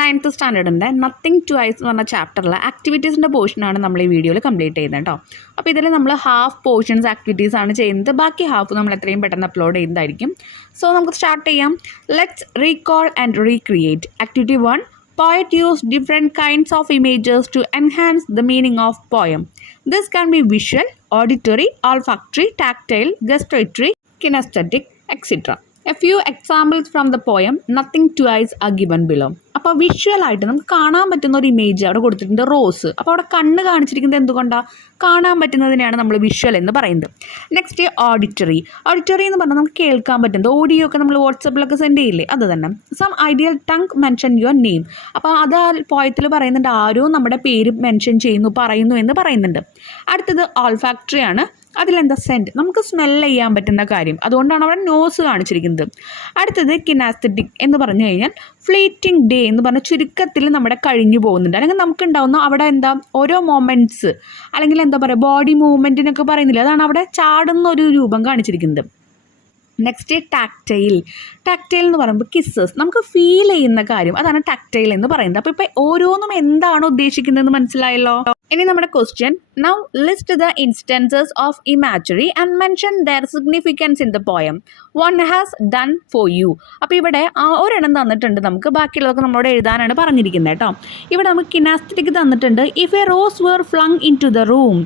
9th സ്റ്റാൻഡേർഡിൻ്റെ nothing twice എന്ന് പറഞ്ഞ ചാപ്റ്ററിലെ ആക്ടിവിറ്റീസിൻ്റെ പോർഷനാണ് നമ്മൾ ഈ വീഡിയോയിൽ കംപ്ലീറ്റ് ചെയ്യുന്നത് കേട്ടോ. അപ്പോൾ ഇതിൽ നമ്മൾ ഹാഫ് പോർഷൻസ് ആക്ടിവിറ്റീസ് ആണ് ചെയ്യുന്നത്, ബാക്കി ഹാഫ് നമ്മൾ എത്രയും പെട്ടെന്ന് അപ്ലോഡ് ചെയ്യുന്നതായിരിക്കും. സോ നമുക്ക് സ്റ്റാർട്ട് ചെയ്യാം. Let's recall and recreate. Activity 1. Poet used different kinds of images to enhance the meaning of poem. This can be visual, auditory, olfactory, tactile, gustatory, kinesthetic, etc. A few examples from the poem Nothing Twice are given below. അപ്പോൾ വിഷ്വലായിട്ട് നമുക്ക് കാണാൻ പറ്റുന്ന ഒരു image അവിടെ കൊടുത്തിട്ടുണ്ട്, rose. അപ്പോൾ അവിടെ കണ്ണ് കാണിച്ചിരിക്കുന്നത് എന്തുകൊണ്ടാണ്? കാണാൻ പറ്റുന്നതിനെയാണ് നമ്മൾ വിഷ്വൽ എന്ന് പറയുന്നത്. Next auditory. ഓഡിറ്ററി എന്ന് പറഞ്ഞാൽ നമുക്ക് കേൾക്കാൻ പറ്റുന്നത്, ഓഡിയോ ഒക്കെ നമ്മൾ വാട്സപ്പിലൊക്കെ സെൻഡ് ചെയ്യില്ലേ, അത് തന്നെ. Some ideal tongue mention your name. അപ്പോൾ അത് ആ പോയത്തിൽ പറയുന്നുണ്ട്, ആരോ നമ്മുടെ പേര് മെൻഷൻ പറയുന്നു എന്ന് പറയുന്നുണ്ട്. അടുത്തത് ഓൾഫാക്ടറി ആണ്. അതിലെന്താ? സെൻറ്റ്, നമുക്ക് സ്മെല്ല് ചെയ്യാൻ പറ്റുന്ന കാര്യം, അതുകൊണ്ടാണ് അവിടെ നോസ് കാണിച്ചിരിക്കുന്നത്. അടുത്തത് കിനാസ്തെറ്റിക് എന്ന് പറഞ്ഞു കഴിഞ്ഞാൽ ഫ്ലീറ്റിംഗ് ഡേ എന്ന് പറഞ്ഞ ചുരുക്കത്തിൽ നമ്മുടെ കഴിഞ്ഞു പോകുന്നുണ്ട്, അല്ലെങ്കിൽ നമുക്കുണ്ടാവുന്ന അവിടെ എന്താ ഓരോ മൊമെൻറ്റ്സ്, അല്ലെങ്കിൽ എന്താ പറയുക ബോഡി മൂവ്മെൻറ്റിനൊക്കെ പറയുന്നില്ല, അതാണ് അവിടെ ചാടുന്ന ഒരു രൂപം കാണിച്ചിരിക്കുന്നത്. Next tactile. ടാക്റ്റൈൽ എന്ന് പറയുമ്പോൾ കിസ്സസ്, നമുക്ക് ഫീൽ ചെയ്യുന്ന കാര്യം, അതാണ് ടാക്റ്റൈൽ എന്ന് പറയുന്നത്. അപ്പോൾ ഇപ്പോൾ ഓരോന്നും എന്താണ് ഉദ്ദേശിക്കുന്നതെന്ന് മനസ്സിലായല്ലോ. ഇനി നമ്മുടെ question, now list the instances of imagery and mention their significance in the poem. One has done for you. അപ്പോൾ ഇവിടെ ഒരെണ്ണം തന്നിട്ടുണ്ട് നമുക്ക്, ബാക്കിയുള്ളതൊക്കെ നമ്മളോട് എഴുതാനാണ് പറഞ്ഞിരിക്കുന്നത് കേട്ടോ. ഇവിടെ നമുക്ക് കിനാസ്തെറ്റിക് തന്നിട്ടുണ്ട്. If a rose were flung into the room,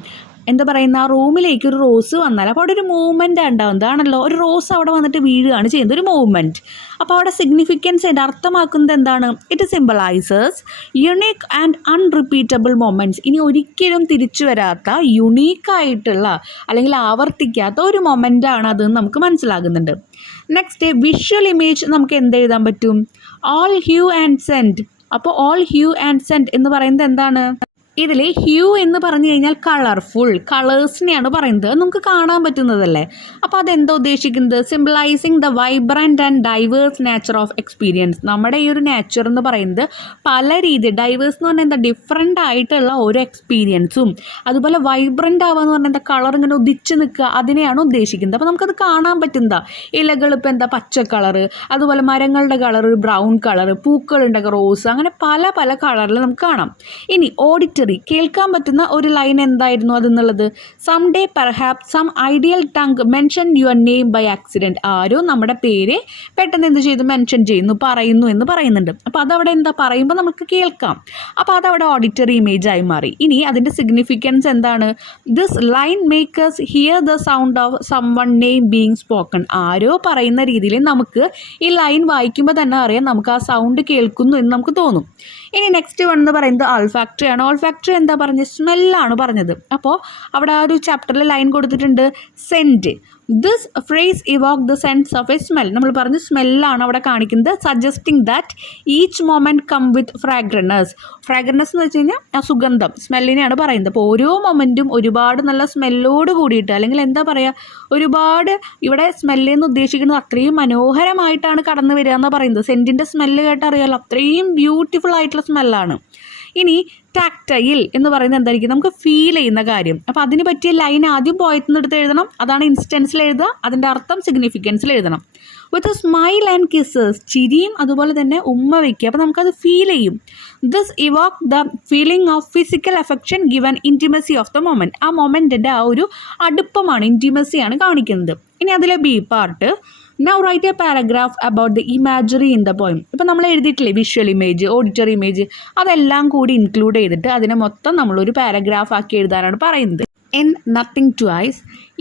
എന്താ പറയുന്ന, ആ റൂമിലേക്ക് ഒരു റോസ് വന്നാൽ അപ്പോൾ അവിടെ ഒരു മൂവ്മെൻ്റ് ഉണ്ടാവുന്നതാണല്ലോ, ഒരു റോസ് അവിടെ വന്നിട്ട് വീഴുകയാണ് ചെയ്യുന്നത്, ഒരു മൂവ്മെൻറ്റ്. അപ്പോൾ അവിടെ സിഗ്നിഫിക്കൻസ് ആയിട്ട് അർത്ഥമാക്കുന്നത് എന്താണ്? It symbolises unique and unrepeatable moments. ഇനി ഒരിക്കലും തിരിച്ചു വരാത്ത, യുണീക്കായിട്ടുള്ള അല്ലെങ്കിൽ ആവർത്തിക്കാത്ത ഒരു മൊമെൻ്റാണ് അതെന്ന് നമുക്ക് മനസ്സിലാകുന്നുണ്ട്. നെക്സ്റ്റ് വിഷ്വൽ ഇമേജ് നമുക്ക് എന്തെഴുതാൻ പറ്റും? All hue and scent. അപ്പോൾ ഓൾ ഹ്യൂ ആൻഡ് സെൻറ്റ് എന്ന് പറയുന്നത് എന്താണ്? ഇതിൽ ഹ്യൂ എന്ന് പറഞ്ഞു കഴിഞ്ഞാൽ കളർഫുൾ, കളേഴ്സിനെയാണ് പറയുന്നത്, അത് നമുക്ക് കാണാൻ പറ്റുന്നതല്ലേ. അപ്പോൾ അതെന്താ ഉദ്ദേശിക്കുന്നത്? Symbolising the vibrant and diverse nature of experience. നമ്മുടെ ഈ ഒരു നേച്ചർ എന്ന് പറയുന്നത് പല രീതി, ഡൈവേഴ്സ് എന്ന് പറഞ്ഞാൽ എന്താ, ഡിഫറെൻ്റ് ആയിട്ടുള്ള ഓരോ എക്സ്പീരിയൻസും, അതുപോലെ വൈബ്രൻ്റ് ആവുക എന്ന് പറഞ്ഞാൽ എന്താ, കളർ ഇങ്ങനെ ഉദിച്ച് നിൽക്കുക, അതിനെയാണ് ഉദ്ദേശിക്കുന്നത്. അപ്പോൾ നമുക്കത് കാണാൻ പറ്റുന്നതാ. ഇലകൾ ഇപ്പോൾ എന്താ, പച്ച കളറ്, അതുപോലെ മരങ്ങളുടെ കളർ ബ്രൗൺ കളർ, പൂക്കളുണ്ട് റോസ്, അങ്ങനെ പല പല കളറിൽ നമുക്ക് കാണാം. ഇനി ഓഡിറ്ററി, കേൾക്കാൻ പറ്റുന്ന ഒരു ലൈൻ എന്തായിരുന്നു അതെന്നുള്ളത്? Some day perhaps some ideal tongue mention your name by accident. ആരോ നമ്മുടെ പേര് പെട്ടെന്ന് എന്ത് ചെയ്തു, മെൻഷൻ ചെയ്യുന്നു, പറയുന്നു എന്ന് പറയുന്നുണ്ട്. അപ്പോൾ അതവിടെ എന്താ പറയുമ്പോൾ നമുക്ക് കേൾക്കാം, അപ്പോൾ അതവിടെ ഓഡിറ്ററി ഇമേജായി മാറി. ഇനി അതിൻ്റെ സിഗ്നിഫിക്കൻസ് എന്താണ്? This line makers hear the sound of someone name being spoken. ആരോ പറയുന്ന രീതിയിൽ നമുക്ക് ഈ ലൈൻ വായിക്കുമ്പോൾ തന്നെ അറിയാം, നമുക്ക് ആ സൗണ്ട് കേൾക്കുന്നു എന്ന് നമുക്ക് തോന്നും. ഇനി നെക്സ്റ്റ് വൺ എന്ന് പറയുന്നത് ഓൾഫാക്ടറി ആണ്. ഓൾഫാക്ടറി എന്താ പറഞ്ഞത്? സ്മെല്ലാണ് പറഞ്ഞത്. അപ്പോൾ അവിടെ ആ ഒരു ചാപ്റ്ററിൽ ലൈൻ കൊടുത്തിട്ടുണ്ട്, scent. This phrase evoke the sense of a smell. നമ്മൾ പറഞ്ഞ് സ്മെല്ലാണ് അവിടെ കാണിക്കുന്നത്, suggesting that each moment come with fragrance. Fragrance എന്ന് വെച്ച് കഴിഞ്ഞാൽ ആ സുഗന്ധം, സ്മെല്ലിനെയാണ് പറയുന്നത്. അപ്പോൾ ഓരോ മൊമെൻറ്റും ഒരുപാട് നല്ല സ്മെല്ലോട് കൂടിയിട്ട്, അല്ലെങ്കിൽ എന്താ പറയുക, ഒരുപാട് ഇവിടെ സ്മെല്ലെന്ന് ഉദ്ദേശിക്കുന്നത് അത്രയും മനോഹരമായിട്ടാണ് കടന്നു വരിക എന്ന് പറയുന്നത്. സെൻറ്റിൻ്റെ സ്മെല്ല് കേട്ടറിയാലോ, അത്രയും ബ്യൂട്ടിഫുൾ ആയിട്ടുള്ള സ്മെല്ലാണ്. ഇനി ടാക്റ്റൈൽ എന്ന് പറയുന്നത് എന്തായിരിക്കും? നമുക്ക് ഫീൽ ചെയ്യുന്ന കാര്യം. അപ്പോൾ അതിന് പറ്റിയ ലൈൻ ആദ്യം പോയത്തിൽ നിന്ന് എടുത്ത് എഴുതണം, അതാണ് ഇൻസ്റ്റൻസിൽ എഴുതുക, അതിൻ്റെ അർത്ഥം സിഗ്നിഫിക്കൻസിൽ എഴുതണം. വിത്ത് സ്മൈൽ ആൻഡ് കിസ്സസ്, ചിരിയും അതുപോലെ തന്നെ ഉമ്മ വയ്ക്കുക, അപ്പോൾ നമുക്കത് ഫീൽ ചെയ്യും. This Evoque the feeling of physical affection given intimacy of the moment. ആ മൊമെൻറ്റിൻ്റെ ആ ഒരു അടുപ്പമാണ്, ഇൻറ്റിമസിയാണ് കാണിക്കുന്നത്. ഇനി അതിലെ B part, now write a paragraph about the imagery in the poem. ഇപ്പോൾ നമ്മൾ എഴുതിയിട്ടില്ലേ വിഷ്വൽ ഇമേജ്, ഓഡിറ്ററി ഇമേജ്, അതെല്ലാം കൂടി ഇൻക്ലൂഡ് ചെയ്തിട്ട് അതിനെ മൊത്തം നമ്മളൊരു പാരഗ്രാഫ് ആക്കി എഴുതാനാണ് പറയുന്നത്. In Nothing Twice,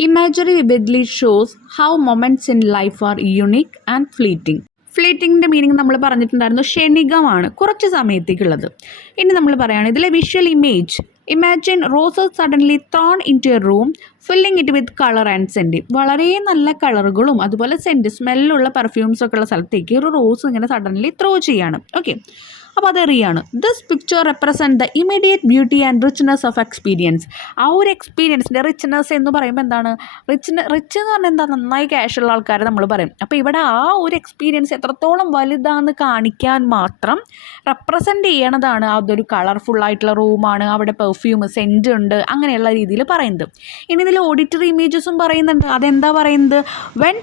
imagery vividly shows how moments in life are unique and fleeting. ഫ്ലീറ്റിങ്ങിൻ്റെ മീനിങ് നമ്മൾ പറഞ്ഞിട്ടുണ്ടായിരുന്നു, ക്ഷണികമാണ്, കുറച്ച് സമയത്തേക്കുള്ളത്. ഇനി നമ്മൾ പറയുകയാണ് ഇതിലെ visual image. Imagine roses suddenly thrown into a room filling it with colour and scent. വളരെ നല്ല കളറുകളും അതുപോലെ സെൻറ്റ്, സ്മെല്ലുള്ള പെർഫ്യൂംസൊക്കെ ഉള്ള സ്ഥലത്തേക്ക് ഒരു റോസ് ഇങ്ങനെ സഡൻലി ത്രോ ചെയ്യാണ്. ഓക്കെ, അപ്പോൾ അത് എറിയാണ്. This picture represent the immediate beauty and richness of experience. ആ ഒരു എക്സ്പീരിയൻസിൻ്റെ റിച്ച്നെസ് എന്ന് പറയുമ്പോൾ എന്താണ്? റിച്ച് എന്ന് പറഞ്ഞാൽ എന്താ, നന്നായി ക്യാഷുള്ള ആൾക്കാരെ നമ്മൾ പറയും. അപ്പോൾ ഇവിടെ ആ ഒരു എക്സ്പീരിയൻസ് എത്രത്തോളം വലുതാണെന്ന് കാണിക്കാൻ മാത്രം റെപ്രസെൻറ്റ് ചെയ്യണതാണ് അതൊരു കളർഫുള്ളായിട്ടുള്ള റൂമാണ്, അവിടെ പെർഫ്യൂം സെൻറ്റ് ഉണ്ട്, അങ്ങനെയുള്ള രീതിയിൽ പറയുന്നത്. ഇനി ഇതിൽ ഓഡിറ്ററി ഇമേജസും പറയുന്നുണ്ട്. അതെന്താ പറയുന്നത്? When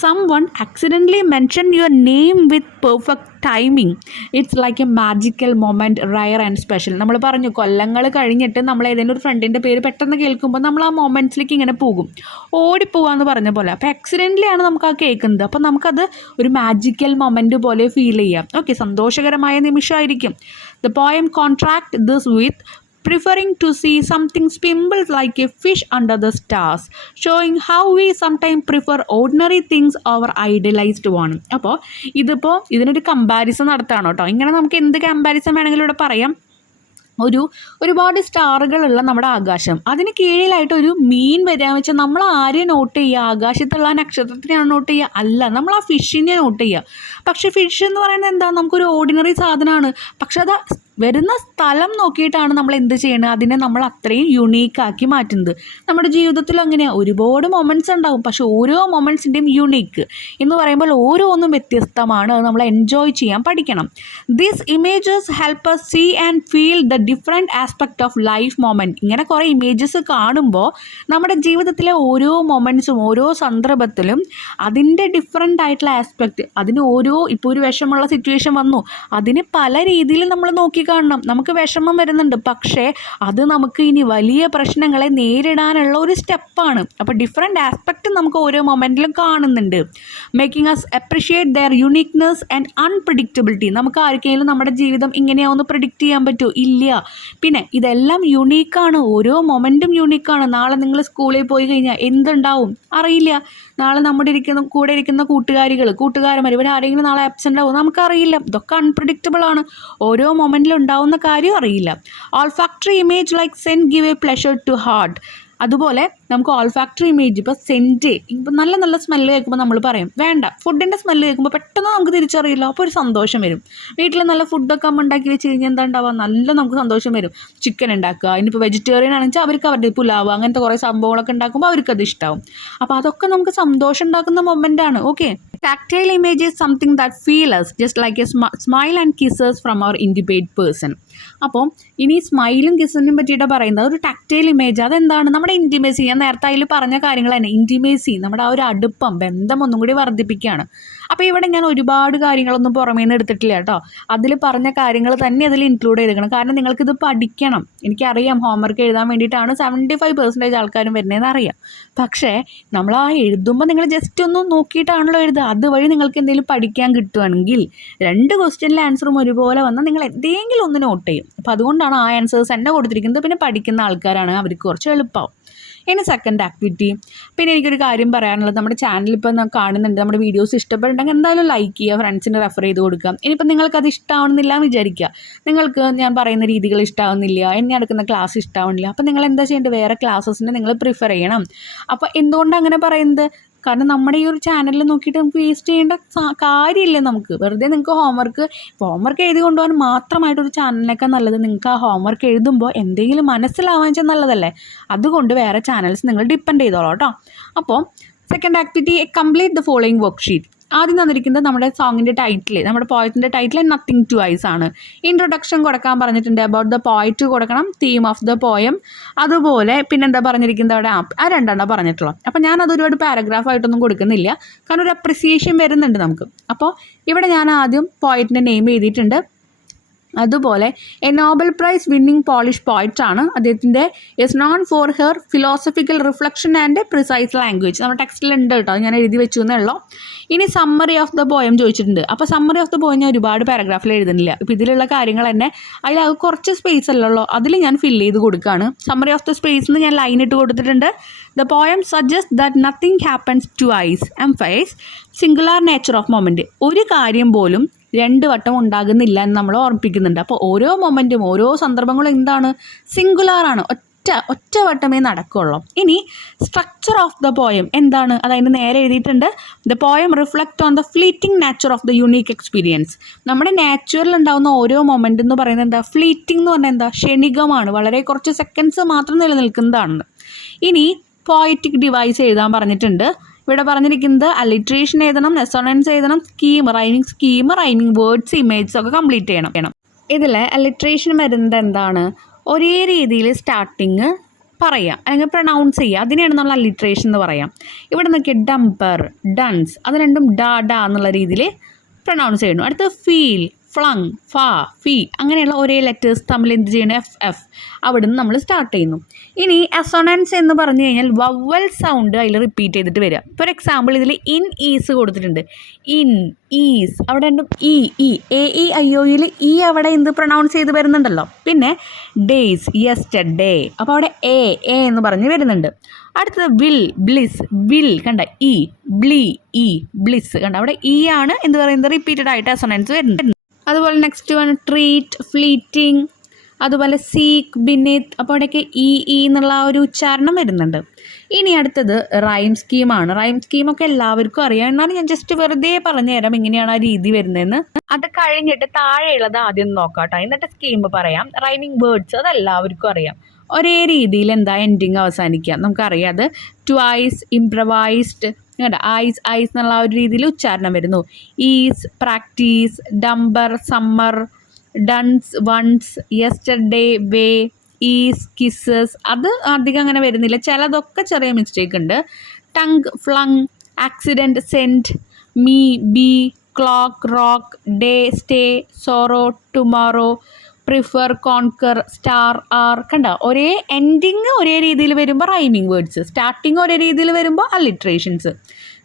someone accidentally mention your name with perfect timing, it's like A magical moment, rare and special. നമ്മൾ പറഞ്ഞു കൊല്ലങ്ങൾ കഴിഞ്ഞിട്ട് നമ്മൾ ഏതെങ്കിലും ഒരു ഫ്രണ്ടിൻ്റെ പേര് പെട്ടെന്ന് കേൾക്കുമ്പോൾ നമ്മൾ ആ മൊമെൻറ്റ്സിലേക്ക് ഇങ്ങനെ പോകും, ഓടിപ്പോകാമെന്ന് പറഞ്ഞ പോലെ. അപ്പോൾ ആക്സിഡൻ്റലി ആണ് നമുക്ക് ആ കേൾക്കുന്നത്. അപ്പോൾ നമുക്കത് ഒരു മാജിക്കൽ മൊമെൻറ്റ് പോലെ ഫീൽ ചെയ്യാം. ഓക്കെ, സന്തോഷകരമായ നിമിഷമായിരിക്കും. The poem contract this with preferring to see something simple like a fish under the stars, showing how we sometimes prefer ordinary things over idealized one. അപ്പോൾ ഇതിനൊരു കമ്പാരിസൺ നടത്തുകയാണ് കേട്ടോ. ഇങ്ങനെ നമുക്ക് എന്ത് കമ്പാരിസൺ വേണമെങ്കിലും ഇവിടെ പറയാം. ഒരുപാട് സ്റ്റാറുകളുള്ള നമ്മുടെ ആകാശം, അതിന് കീഴിലായിട്ട് ഒരു മീൻ വരാമെന്ന് വെച്ചാൽ നമ്മൾ ആരെയും നോട്ട് ചെയ്യുക? ആകാശത്തുള്ള നക്ഷത്രത്തിനെയാണ് നോട്ട് ചെയ്യുക? അല്ല, നമ്മൾ ആ ഫിഷിനെ നോട്ട് ചെയ്യുക. പക്ഷെ ഫിഷ് എന്ന് പറയുന്നത് എന്താ? നമുക്കൊരു ഓർഡിനറി സാധനമാണ്. പക്ഷെ അത് വരുന്ന സ്ഥലം നോക്കിയിട്ടാണ് നമ്മൾ എന്ത് ചെയ്യണത്? അതിനെ നമ്മൾ അത്രയും യുണീക്കാക്കി മാറ്റുന്നത്. നമ്മുടെ ജീവിതത്തിൽ അങ്ങനെയാണ്. ഒരുപാട് മൊമെൻറ്റ്സ് ഉണ്ടാകും, പക്ഷെ ഓരോ മൊമെൻറ്റ്സിൻ്റെയും യുണീക്ക് എന്ന് പറയുമ്പോൾ ഓരോന്നും വ്യത്യസ്തമാണ്. അത് നമ്മൾ എൻജോയ് ചെയ്യാൻ പഠിക്കണം. These images help us see and feel the different aspect of life moment. ഇങ്ങനെ കുറേ ഇമേജസ് കാണുമ്പോൾ നമ്മുടെ ജീവിതത്തിലെ ഓരോ മൊമെൻറ്റ്സും ഓരോ സന്ദർഭത്തിലും അതിൻ്റെ ഡിഫറെൻ്റ് ആയിട്ടുള്ള ആസ്പെക്റ്റ്, അതിന് ഇപ്പോൾ ഒരു വിഷമമുള്ള സിറ്റുവേഷൻ വന്നു, അതിന് പല രീതിയിൽ നമ്മൾ നോക്കി കാണണം. നമുക്ക് വിഷമം വരുന്നുണ്ട്, പക്ഷേ അത് നമുക്ക് ഇനി വലിയ പ്രശ്നങ്ങളെ നേരിടാനുള്ള ഒരു സ്റ്റെപ്പാണ്. അപ്പോൾ ഡിഫറെൻ്റ് ആസ്പെക്റ്റ് നമുക്ക് ഓരോ മൊമെൻറ്റിലും കാണുന്നുണ്ട്. Making us appreciate their uniqueness and unpredictability. നമുക്ക് ആർക്കെങ്കിലും നമ്മുടെ ജീവിതം ഇങ്ങനെയാവുമെന്ന് പ്രിഡിക്റ്റ് ചെയ്യാൻ പറ്റുമോ? ഇല്ല. പിന്നെ ഇതെല്ലാം യുണീക്കാണ്, ഓരോ മൊമെൻറ്റും യുണീക്കാണ്. നാളെ നിങ്ങൾ സ്കൂളിൽ പോയി കഴിഞ്ഞാൽ എന്തുണ്ടാവും അറിയില്ല. നാളെ കൂടെ ഇരിക്കുന്ന കൂട്ടുകാരന്മാർ ഇവരാരെങ്കിലും നാളെ ആബ്സെൻ്റ് ആവും, നമുക്കറിയില്ല. ഇതൊക്കെ അൺപ്രഡിക്റ്റബിൾ ആണ്. ഓരോ മൊമെൻറ്റിലും ഉണ്ടാവുന്ന കാര്യം അറിയില്ല. Olfactory image like scent give a pleasure to heart. അതുപോലെ നമുക്ക് ഓൾഫാക്ടറി ഇമേജ്, ഇപ്പോൾ സെൻറ്റ്, ഇപ്പോൾ നല്ല നല്ല സ്മെല്ല് കേൾക്കുമ്പോൾ നമ്മൾ പറയും വേണ്ട. ഫുഡിൻ്റെ സ്മെല്ല് കേൾക്കുമ്പോൾ പെട്ടെന്ന് നമുക്ക് തിരിച്ചറിയില്ല, അപ്പോൾ ഒരു സന്തോഷം വരും. വീട്ടിൽ നല്ല ഫുഡൊക്കെ അമ്മ ഉണ്ടാക്കി വെച്ച് കഴിഞ്ഞാൽ എന്താ ഉണ്ടാവുക? നല്ല നമുക്ക് സന്തോഷം വരും. ചിക്കൻ ഉണ്ടാക്കുക, ഇനിയിപ്പോൾ വെജിറ്റേറിയൻ ആണെന്ന് അവർക്ക് അവരുടെ പുലാവ് അങ്ങനത്തെ കുറേ സംഭവങ്ങളൊക്കെ ഉണ്ടാക്കുമ്പോൾ അവർക്കത് ഇഷ്ടമാവും. അപ്പോൾ അതൊക്കെ നമുക്ക് സന്തോഷം ഉണ്ടാക്കുന്ന മൊമെൻ്റാണ്. Okay, tactile image is something that feels us just like a smile and kisses from our intimate person. അപ്പോൾ ഇനി സ്മൈലും കിസ്സിനും പറ്റിയിട്ട് പറയുന്നത് ഒരു ടാക്റ്റൈൽ ഇമേജ്. അതെന്താണ്? നമ്മുടെ ഇൻറ്റിമേസി. ഞാൻ നേരത്തെ അതിൽ പറഞ്ഞ കാര്യങ്ങൾ തന്നെ. ഇൻറ്റിമേസി, നമ്മുടെ ആ ഒരു അടുപ്പം, ബന്ധം ഒന്നും കൂടി വർദ്ധിപ്പിക്കുകയാണ്. അപ്പോൾ ഇവിടെ ഞാൻ ഒരുപാട് കാര്യങ്ങളൊന്നും പുറമേ നിന്ന് എടുത്തിട്ടില്ല കേട്ടോ. അതിൽ പറഞ്ഞ കാര്യങ്ങൾ തന്നെ അതിൽ ഇൻക്ലൂഡ് ചെയ്തേക്കണം. കാരണം നിങ്ങൾക്കിത് പഠിക്കണം. എനിക്കറിയാം ഹോംവർക്ക് എഴുതാൻ വേണ്ടിയിട്ടാണ് 75% ആൾക്കാരും വരുന്നതെന്ന് അറിയാം. പക്ഷേ നമ്മൾ ആ എഴുതുമ്പോൾ നിങ്ങൾ ജസ്റ്റ് ഒന്ന് നോക്കിയിട്ടാണല്ലോ എഴുതുക. അതുവഴി നിങ്ങൾക്ക് എന്തെങ്കിലും പഠിക്കാൻ കിട്ടുകയാണെങ്കിൽ 2 ക്വസ്റ്റ്യനിലെ ആൻസറും ഒരുപോലെ വന്നാൽ നിങ്ങൾ എന്തെങ്കിലും ഒന്ന് നോട്ട് ചെയ്യും. അപ്പോൾ അതുകൊണ്ടാണ് ആ ആൻസേഴ്സ് തന്നെ കൊടുത്തിരിക്കുന്നത്. പിന്നെ പഠിക്കുന്ന ആൾക്കാരാണ്, അവർക്ക് കുറച്ച് എളുപ്പമാവും. ഇനി സെക്കൻഡ് ആക്ടിവിറ്റി. പിന്നെ എനിക്കൊരു കാര്യം പറയാനുള്ളത്, നമ്മുടെ ചാനൽ ഇപ്പോൾ കാണുന്നുണ്ട്, നമ്മുടെ വീഡിയോസ് ഇഷ്ടപ്പെട്ടുണ്ടെങ്കിൽ എന്തായാലും ലൈക്ക് ചെയ്യുക, ഫ്രണ്ട്സിന് റെഫർ ചെയ്ത് കൊടുക്കുക. ഇനിയിപ്പോൾ നിങ്ങൾക്കത് ഇഷ്ടമാവുന്നില്ല എന്ന് വിചാരിക്കുക, നിങ്ങൾക്ക് ഞാൻ പറയുന്ന രീതികൾ ഇഷ്ടമാവുന്നില്ല, എന്നെ നടക്കുന്ന ക്ലാസ് ഇഷ്ടമാവുന്നില്ല, അപ്പോൾ നിങ്ങൾ എന്താ ചെയ്യേണ്ടത്? വേറെ ക്ലാസ്സസിനെ നിങ്ങൾ പ്രിഫർ ചെയ്യണം. അപ്പോൾ എന്തുകൊണ്ടാണ് അങ്ങനെ പറയുന്നത്? കാരണം നമ്മുടെ ഈ ഒരു ചാനലിൽ നോക്കിയിട്ട് നമുക്ക് വേസ്റ്റ് ചെയ്യേണ്ട കാര്യമില്ല. നമുക്ക് വെറുതെ നിങ്ങൾക്ക് ഹോംവർക്ക് എഴുതി കൊണ്ടുപോകാൻ മാത്രമായിട്ടൊരു ചാനലിനേക്കാൾ നല്ലത് നിങ്ങൾക്ക് ആ ഹോംവർക്ക് എഴുതുമ്പോൾ എന്തെങ്കിലും മനസ്സിലാവാൻ വെച്ചാൽ നല്ലതല്ലേ. അതുകൊണ്ട് വേറെ ചാനൽസ് നിങ്ങൾ ഡിപ്പെൻഡ് ചെയ്തോളൂ കേട്ടോ. അപ്പോൾ second activity, complete the following worksheet. ആദ്യം തന്നിരിക്കുന്നത് നമ്മുടെ സോങ്ങിൻ്റെ ടൈറ്റിൽ, നമ്മുടെ പോയറ്റിൻ്റെ ടൈറ്റിൽ നത്തിങ് ടു ഐസ് ആണ്. ഇൻട്രൊഡക്ഷൻ കൊടുക്കാൻ പറഞ്ഞിട്ടുണ്ട്, അബൌട്ട് ദ പോയറ്റ് കൊടുക്കണം, തീം ഓഫ് ദ പോയം, അതുപോലെ പിന്നെന്താ പറഞ്ഞിരിക്കുന്നത് അവിടെ ആ 2 പറഞ്ഞിട്ടുള്ളൂ. അപ്പോൾ ഞാനത് ഒരുപാട് പാരഗ്രാഫായിട്ടൊന്നും കൊടുക്കുന്നില്ല, കാരണം ഒരു അപ്രിസിയേഷൻ വരുന്നുണ്ട് നമുക്ക്. അപ്പോൾ ഇവിടെ ഞാൻ ആദ്യം പോയറ്റിൻ്റെ നെയിം എഴുതിയിട്ടുണ്ട്. അതുപോലെ a Nobel prize winning Polish poet ആണ്. അദ്ദേഹത്തിൻ്റെ is known for her philosophical reflection and precise language. നമ്മുടെ ടെക്സ്റ്റിലുണ്ട് കേട്ടോ, ഞാൻ എഴുതി വെച്ചു എന്നേ ഉള്ളൂ. ഇനി സമ്മറി ഓഫ് ദ പോയം ചോദിച്ചിട്ടുണ്ട്. അപ്പോൾ സമ്മറി ഓഫ് ദ പോയം ഞാൻ ഒരുപാട് പാരഗ്രാഫിൽ എഴുതുന്നില്ല. ഇപ്പോൾ ഇതിലുള്ള കാര്യങ്ങൾ തന്നെ അതിൽ കുറച്ച് സ്പേസ് അല്ലല്ലോ, അതിൽ ഞാൻ ഫില്ല് ചെയ്ത് കൊടുക്കുകയാണ്. സമ്മറി ഓഫ് ദ സ്പേസിൽ ഞാൻ ലൈൻ ഇട്ട് കൊടുത്തിട്ടുണ്ട്. The poem suggest that nothing happens twice emphasise singular nature of moment. ഒരു കാര്യം പോലും 2 വട്ടം ഉണ്ടാകുന്നില്ല എന്ന് നമ്മൾ ഓർമ്മിപ്പിക്കുന്നുണ്ട്. അപ്പോൾ ഓരോ മൊമെൻറ്റും ഓരോ സന്ദർഭങ്ങളും എന്താണ്? സിംഗുലാറാണ്, ഒറ്റ വട്ടമേ നടക്കുള്ളൂ. ഇനി സ്ട്രക്ചർ ഓഫ് ദ പോയം എന്താണ്? അതതിന് നേരെ എഴുതിയിട്ടുണ്ട്. The poem reflect on the fleeting nature of the unique experience. നമ്മുടെ നാച്ചുറൽ ഉണ്ടാകുന്ന ഓരോ മൊമെൻ്റ് എന്ന് പറയുന്നത് എന്താ? ഫ്ലീറ്റിംഗ് എന്ന് പറഞ്ഞാൽ എന്താ? ക്ഷണികമാണ്, വളരെ കുറച്ച് സെക്കൻഡ്സ് മാത്രം നിലനിൽക്കുന്നതാണ്. ഇനി പോയറ്റിക് ഡിവൈസ് എഴുതാൻ പറഞ്ഞിട്ടുണ്ട്. ഇവിടെ പറഞ്ഞിരിക്കുന്നത് അലിട്രേഷൻ എഴുതണം, നെസോണൻസ് എഴുതണം, റൈമിംഗ് വേർഡ്സ്, ഇമേജസ് ഒക്കെ കംപ്ലീറ്റ് ചെയ്യണം. ഇതിൽ അലിട്രേഷൻ വരുന്നത് എന്താണ്? ഒരേ രീതിയിൽ സ്റ്റാർട്ടിങ് പറയുക അല്ലെങ്കിൽ പ്രൊനൗൺസ് ചെയ്യുക, അതിനെയാണ് നമ്മൾ അല്ലിട്രേഷൻ എന്ന് പറയാം. ഇവിടെ നോക്കിയാൽ ഡംബർ, ഡൺസ്, അത് രണ്ടും ഡാ ഡാ എന്നുള്ള രീതിയിൽ പ്രൊനൗൺസ് ചെയ്യണം. അടുത്ത് ഫീൽ, ഫ്ലങ്, ഫാ, ഫീ, അങ്ങനെയുള്ള ഒരേ ലെറ്റേഴ്സ് തമ്മിൽ എന്ത് ചെയ്യണം, എഫ് എഫ്, അവിടെ നിന്ന് നമ്മൾ സ്റ്റാർട്ട് ചെയ്യുന്നു. ഇനി അസൊണൻസ് എന്ന് പറഞ്ഞു കഴിഞ്ഞാൽ വവ്വൽ സൗണ്ട് അതിൽ റിപ്പീറ്റ് ചെയ്തിട്ട് വരിക. ഫോർ എക്സാമ്പിൾ ഇതിൽ ഇൻ ഈസ് കൊടുത്തിട്ടുണ്ട്, ഇൻ, ഈസ്, അവിടെ രണ്ടും E E A E I O യിൽ ഇ അവിടെ എന്ത് പ്രൊനൗൺസ് ചെയ്ത് വരുന്നുണ്ടല്ലോ. പിന്നെ ഡേയ്സ്, യെസ്റ്റർഡേ, അപ്പോൾ അവിടെ എ എന്ന് പറഞ്ഞ് വരുന്നുണ്ട്. അടുത്തത് വിൽ, ബ്ലിസ്, വിൽ കണ്ട ഇ, ബ്ലി ഇ, ബ്ലിസ് കണ്ട അവിടെ ഇ ആണ് എന്ത് പറയുന്നത് റിപ്പീറ്റഡ് ആയിട്ട് അസൊണൻസ് വരുന്നുണ്ട്. അതുപോലെ നെക്സ്റ്റ് വൺ ട്രീറ്റ്, ഫ്ലീറ്റിംഗ്, അതുപോലെ സീക്ക്, ബിനിത്ത്, അപ്പോൾ അവിടെയൊക്കെ ഇ എന്നുള്ള ആ ഒരു ഉച്ചാരണം വരുന്നുണ്ട്. ഇനി അടുത്തത് റൈം സ്കീമാണ്. റൈം സ്കീമൊക്കെ എല്ലാവർക്കും അറിയാം, എന്നാലും ഞാൻ ജസ്റ്റ് വെറുതെ പറഞ്ഞു തരാം എങ്ങനെയാണ് ആ രീതി വരുന്നതെന്ന്. അത് കഴിഞ്ഞിട്ട് താഴെയുള്ളത് ആദ്യം നോക്കാം കേട്ടോ, എന്നിട്ട് സ്കീം പറയാം. റൈമിങ് വേർഡ്സ് അത് എല്ലാവർക്കും അറിയാം, ഒരേ രീതിയിൽ എന്താ എൻഡിങ് അവസാനിക്കുക നമുക്കറിയാം. അത് ട്വൈസ്, ഇംപ്രവൈസ്ഡ്, ഐസ് ഐസ് എന്നുള്ള ആ ഒരു രീതിയിൽ ഉച്ചാരണം വരുന്നു. Is, practice, dumber, summer, dunce, once, yesterday, way, is, kisses, അത് അധികം അങ്ങനെ വരുന്നില്ല, ചിലതൊക്കെ ചെറിയ മിസ്റ്റേക്ക് ഉണ്ട്. Tongue, flung, accident, scent, me, be, clock, rock, day, stay, sorrow, tomorrow, prefer, concur, star, are കണ്ട ഒരേ എൻഡിങ് ഒരേ രീതിയിൽ വരുമ്പോൾ റൈമിങ് വേർഡ്സ്, സ്റ്റാർട്ടിങ് ഒരേ രീതിയിൽ വരുമ്പോൾ അല്ലിട്രേഷൻസ്.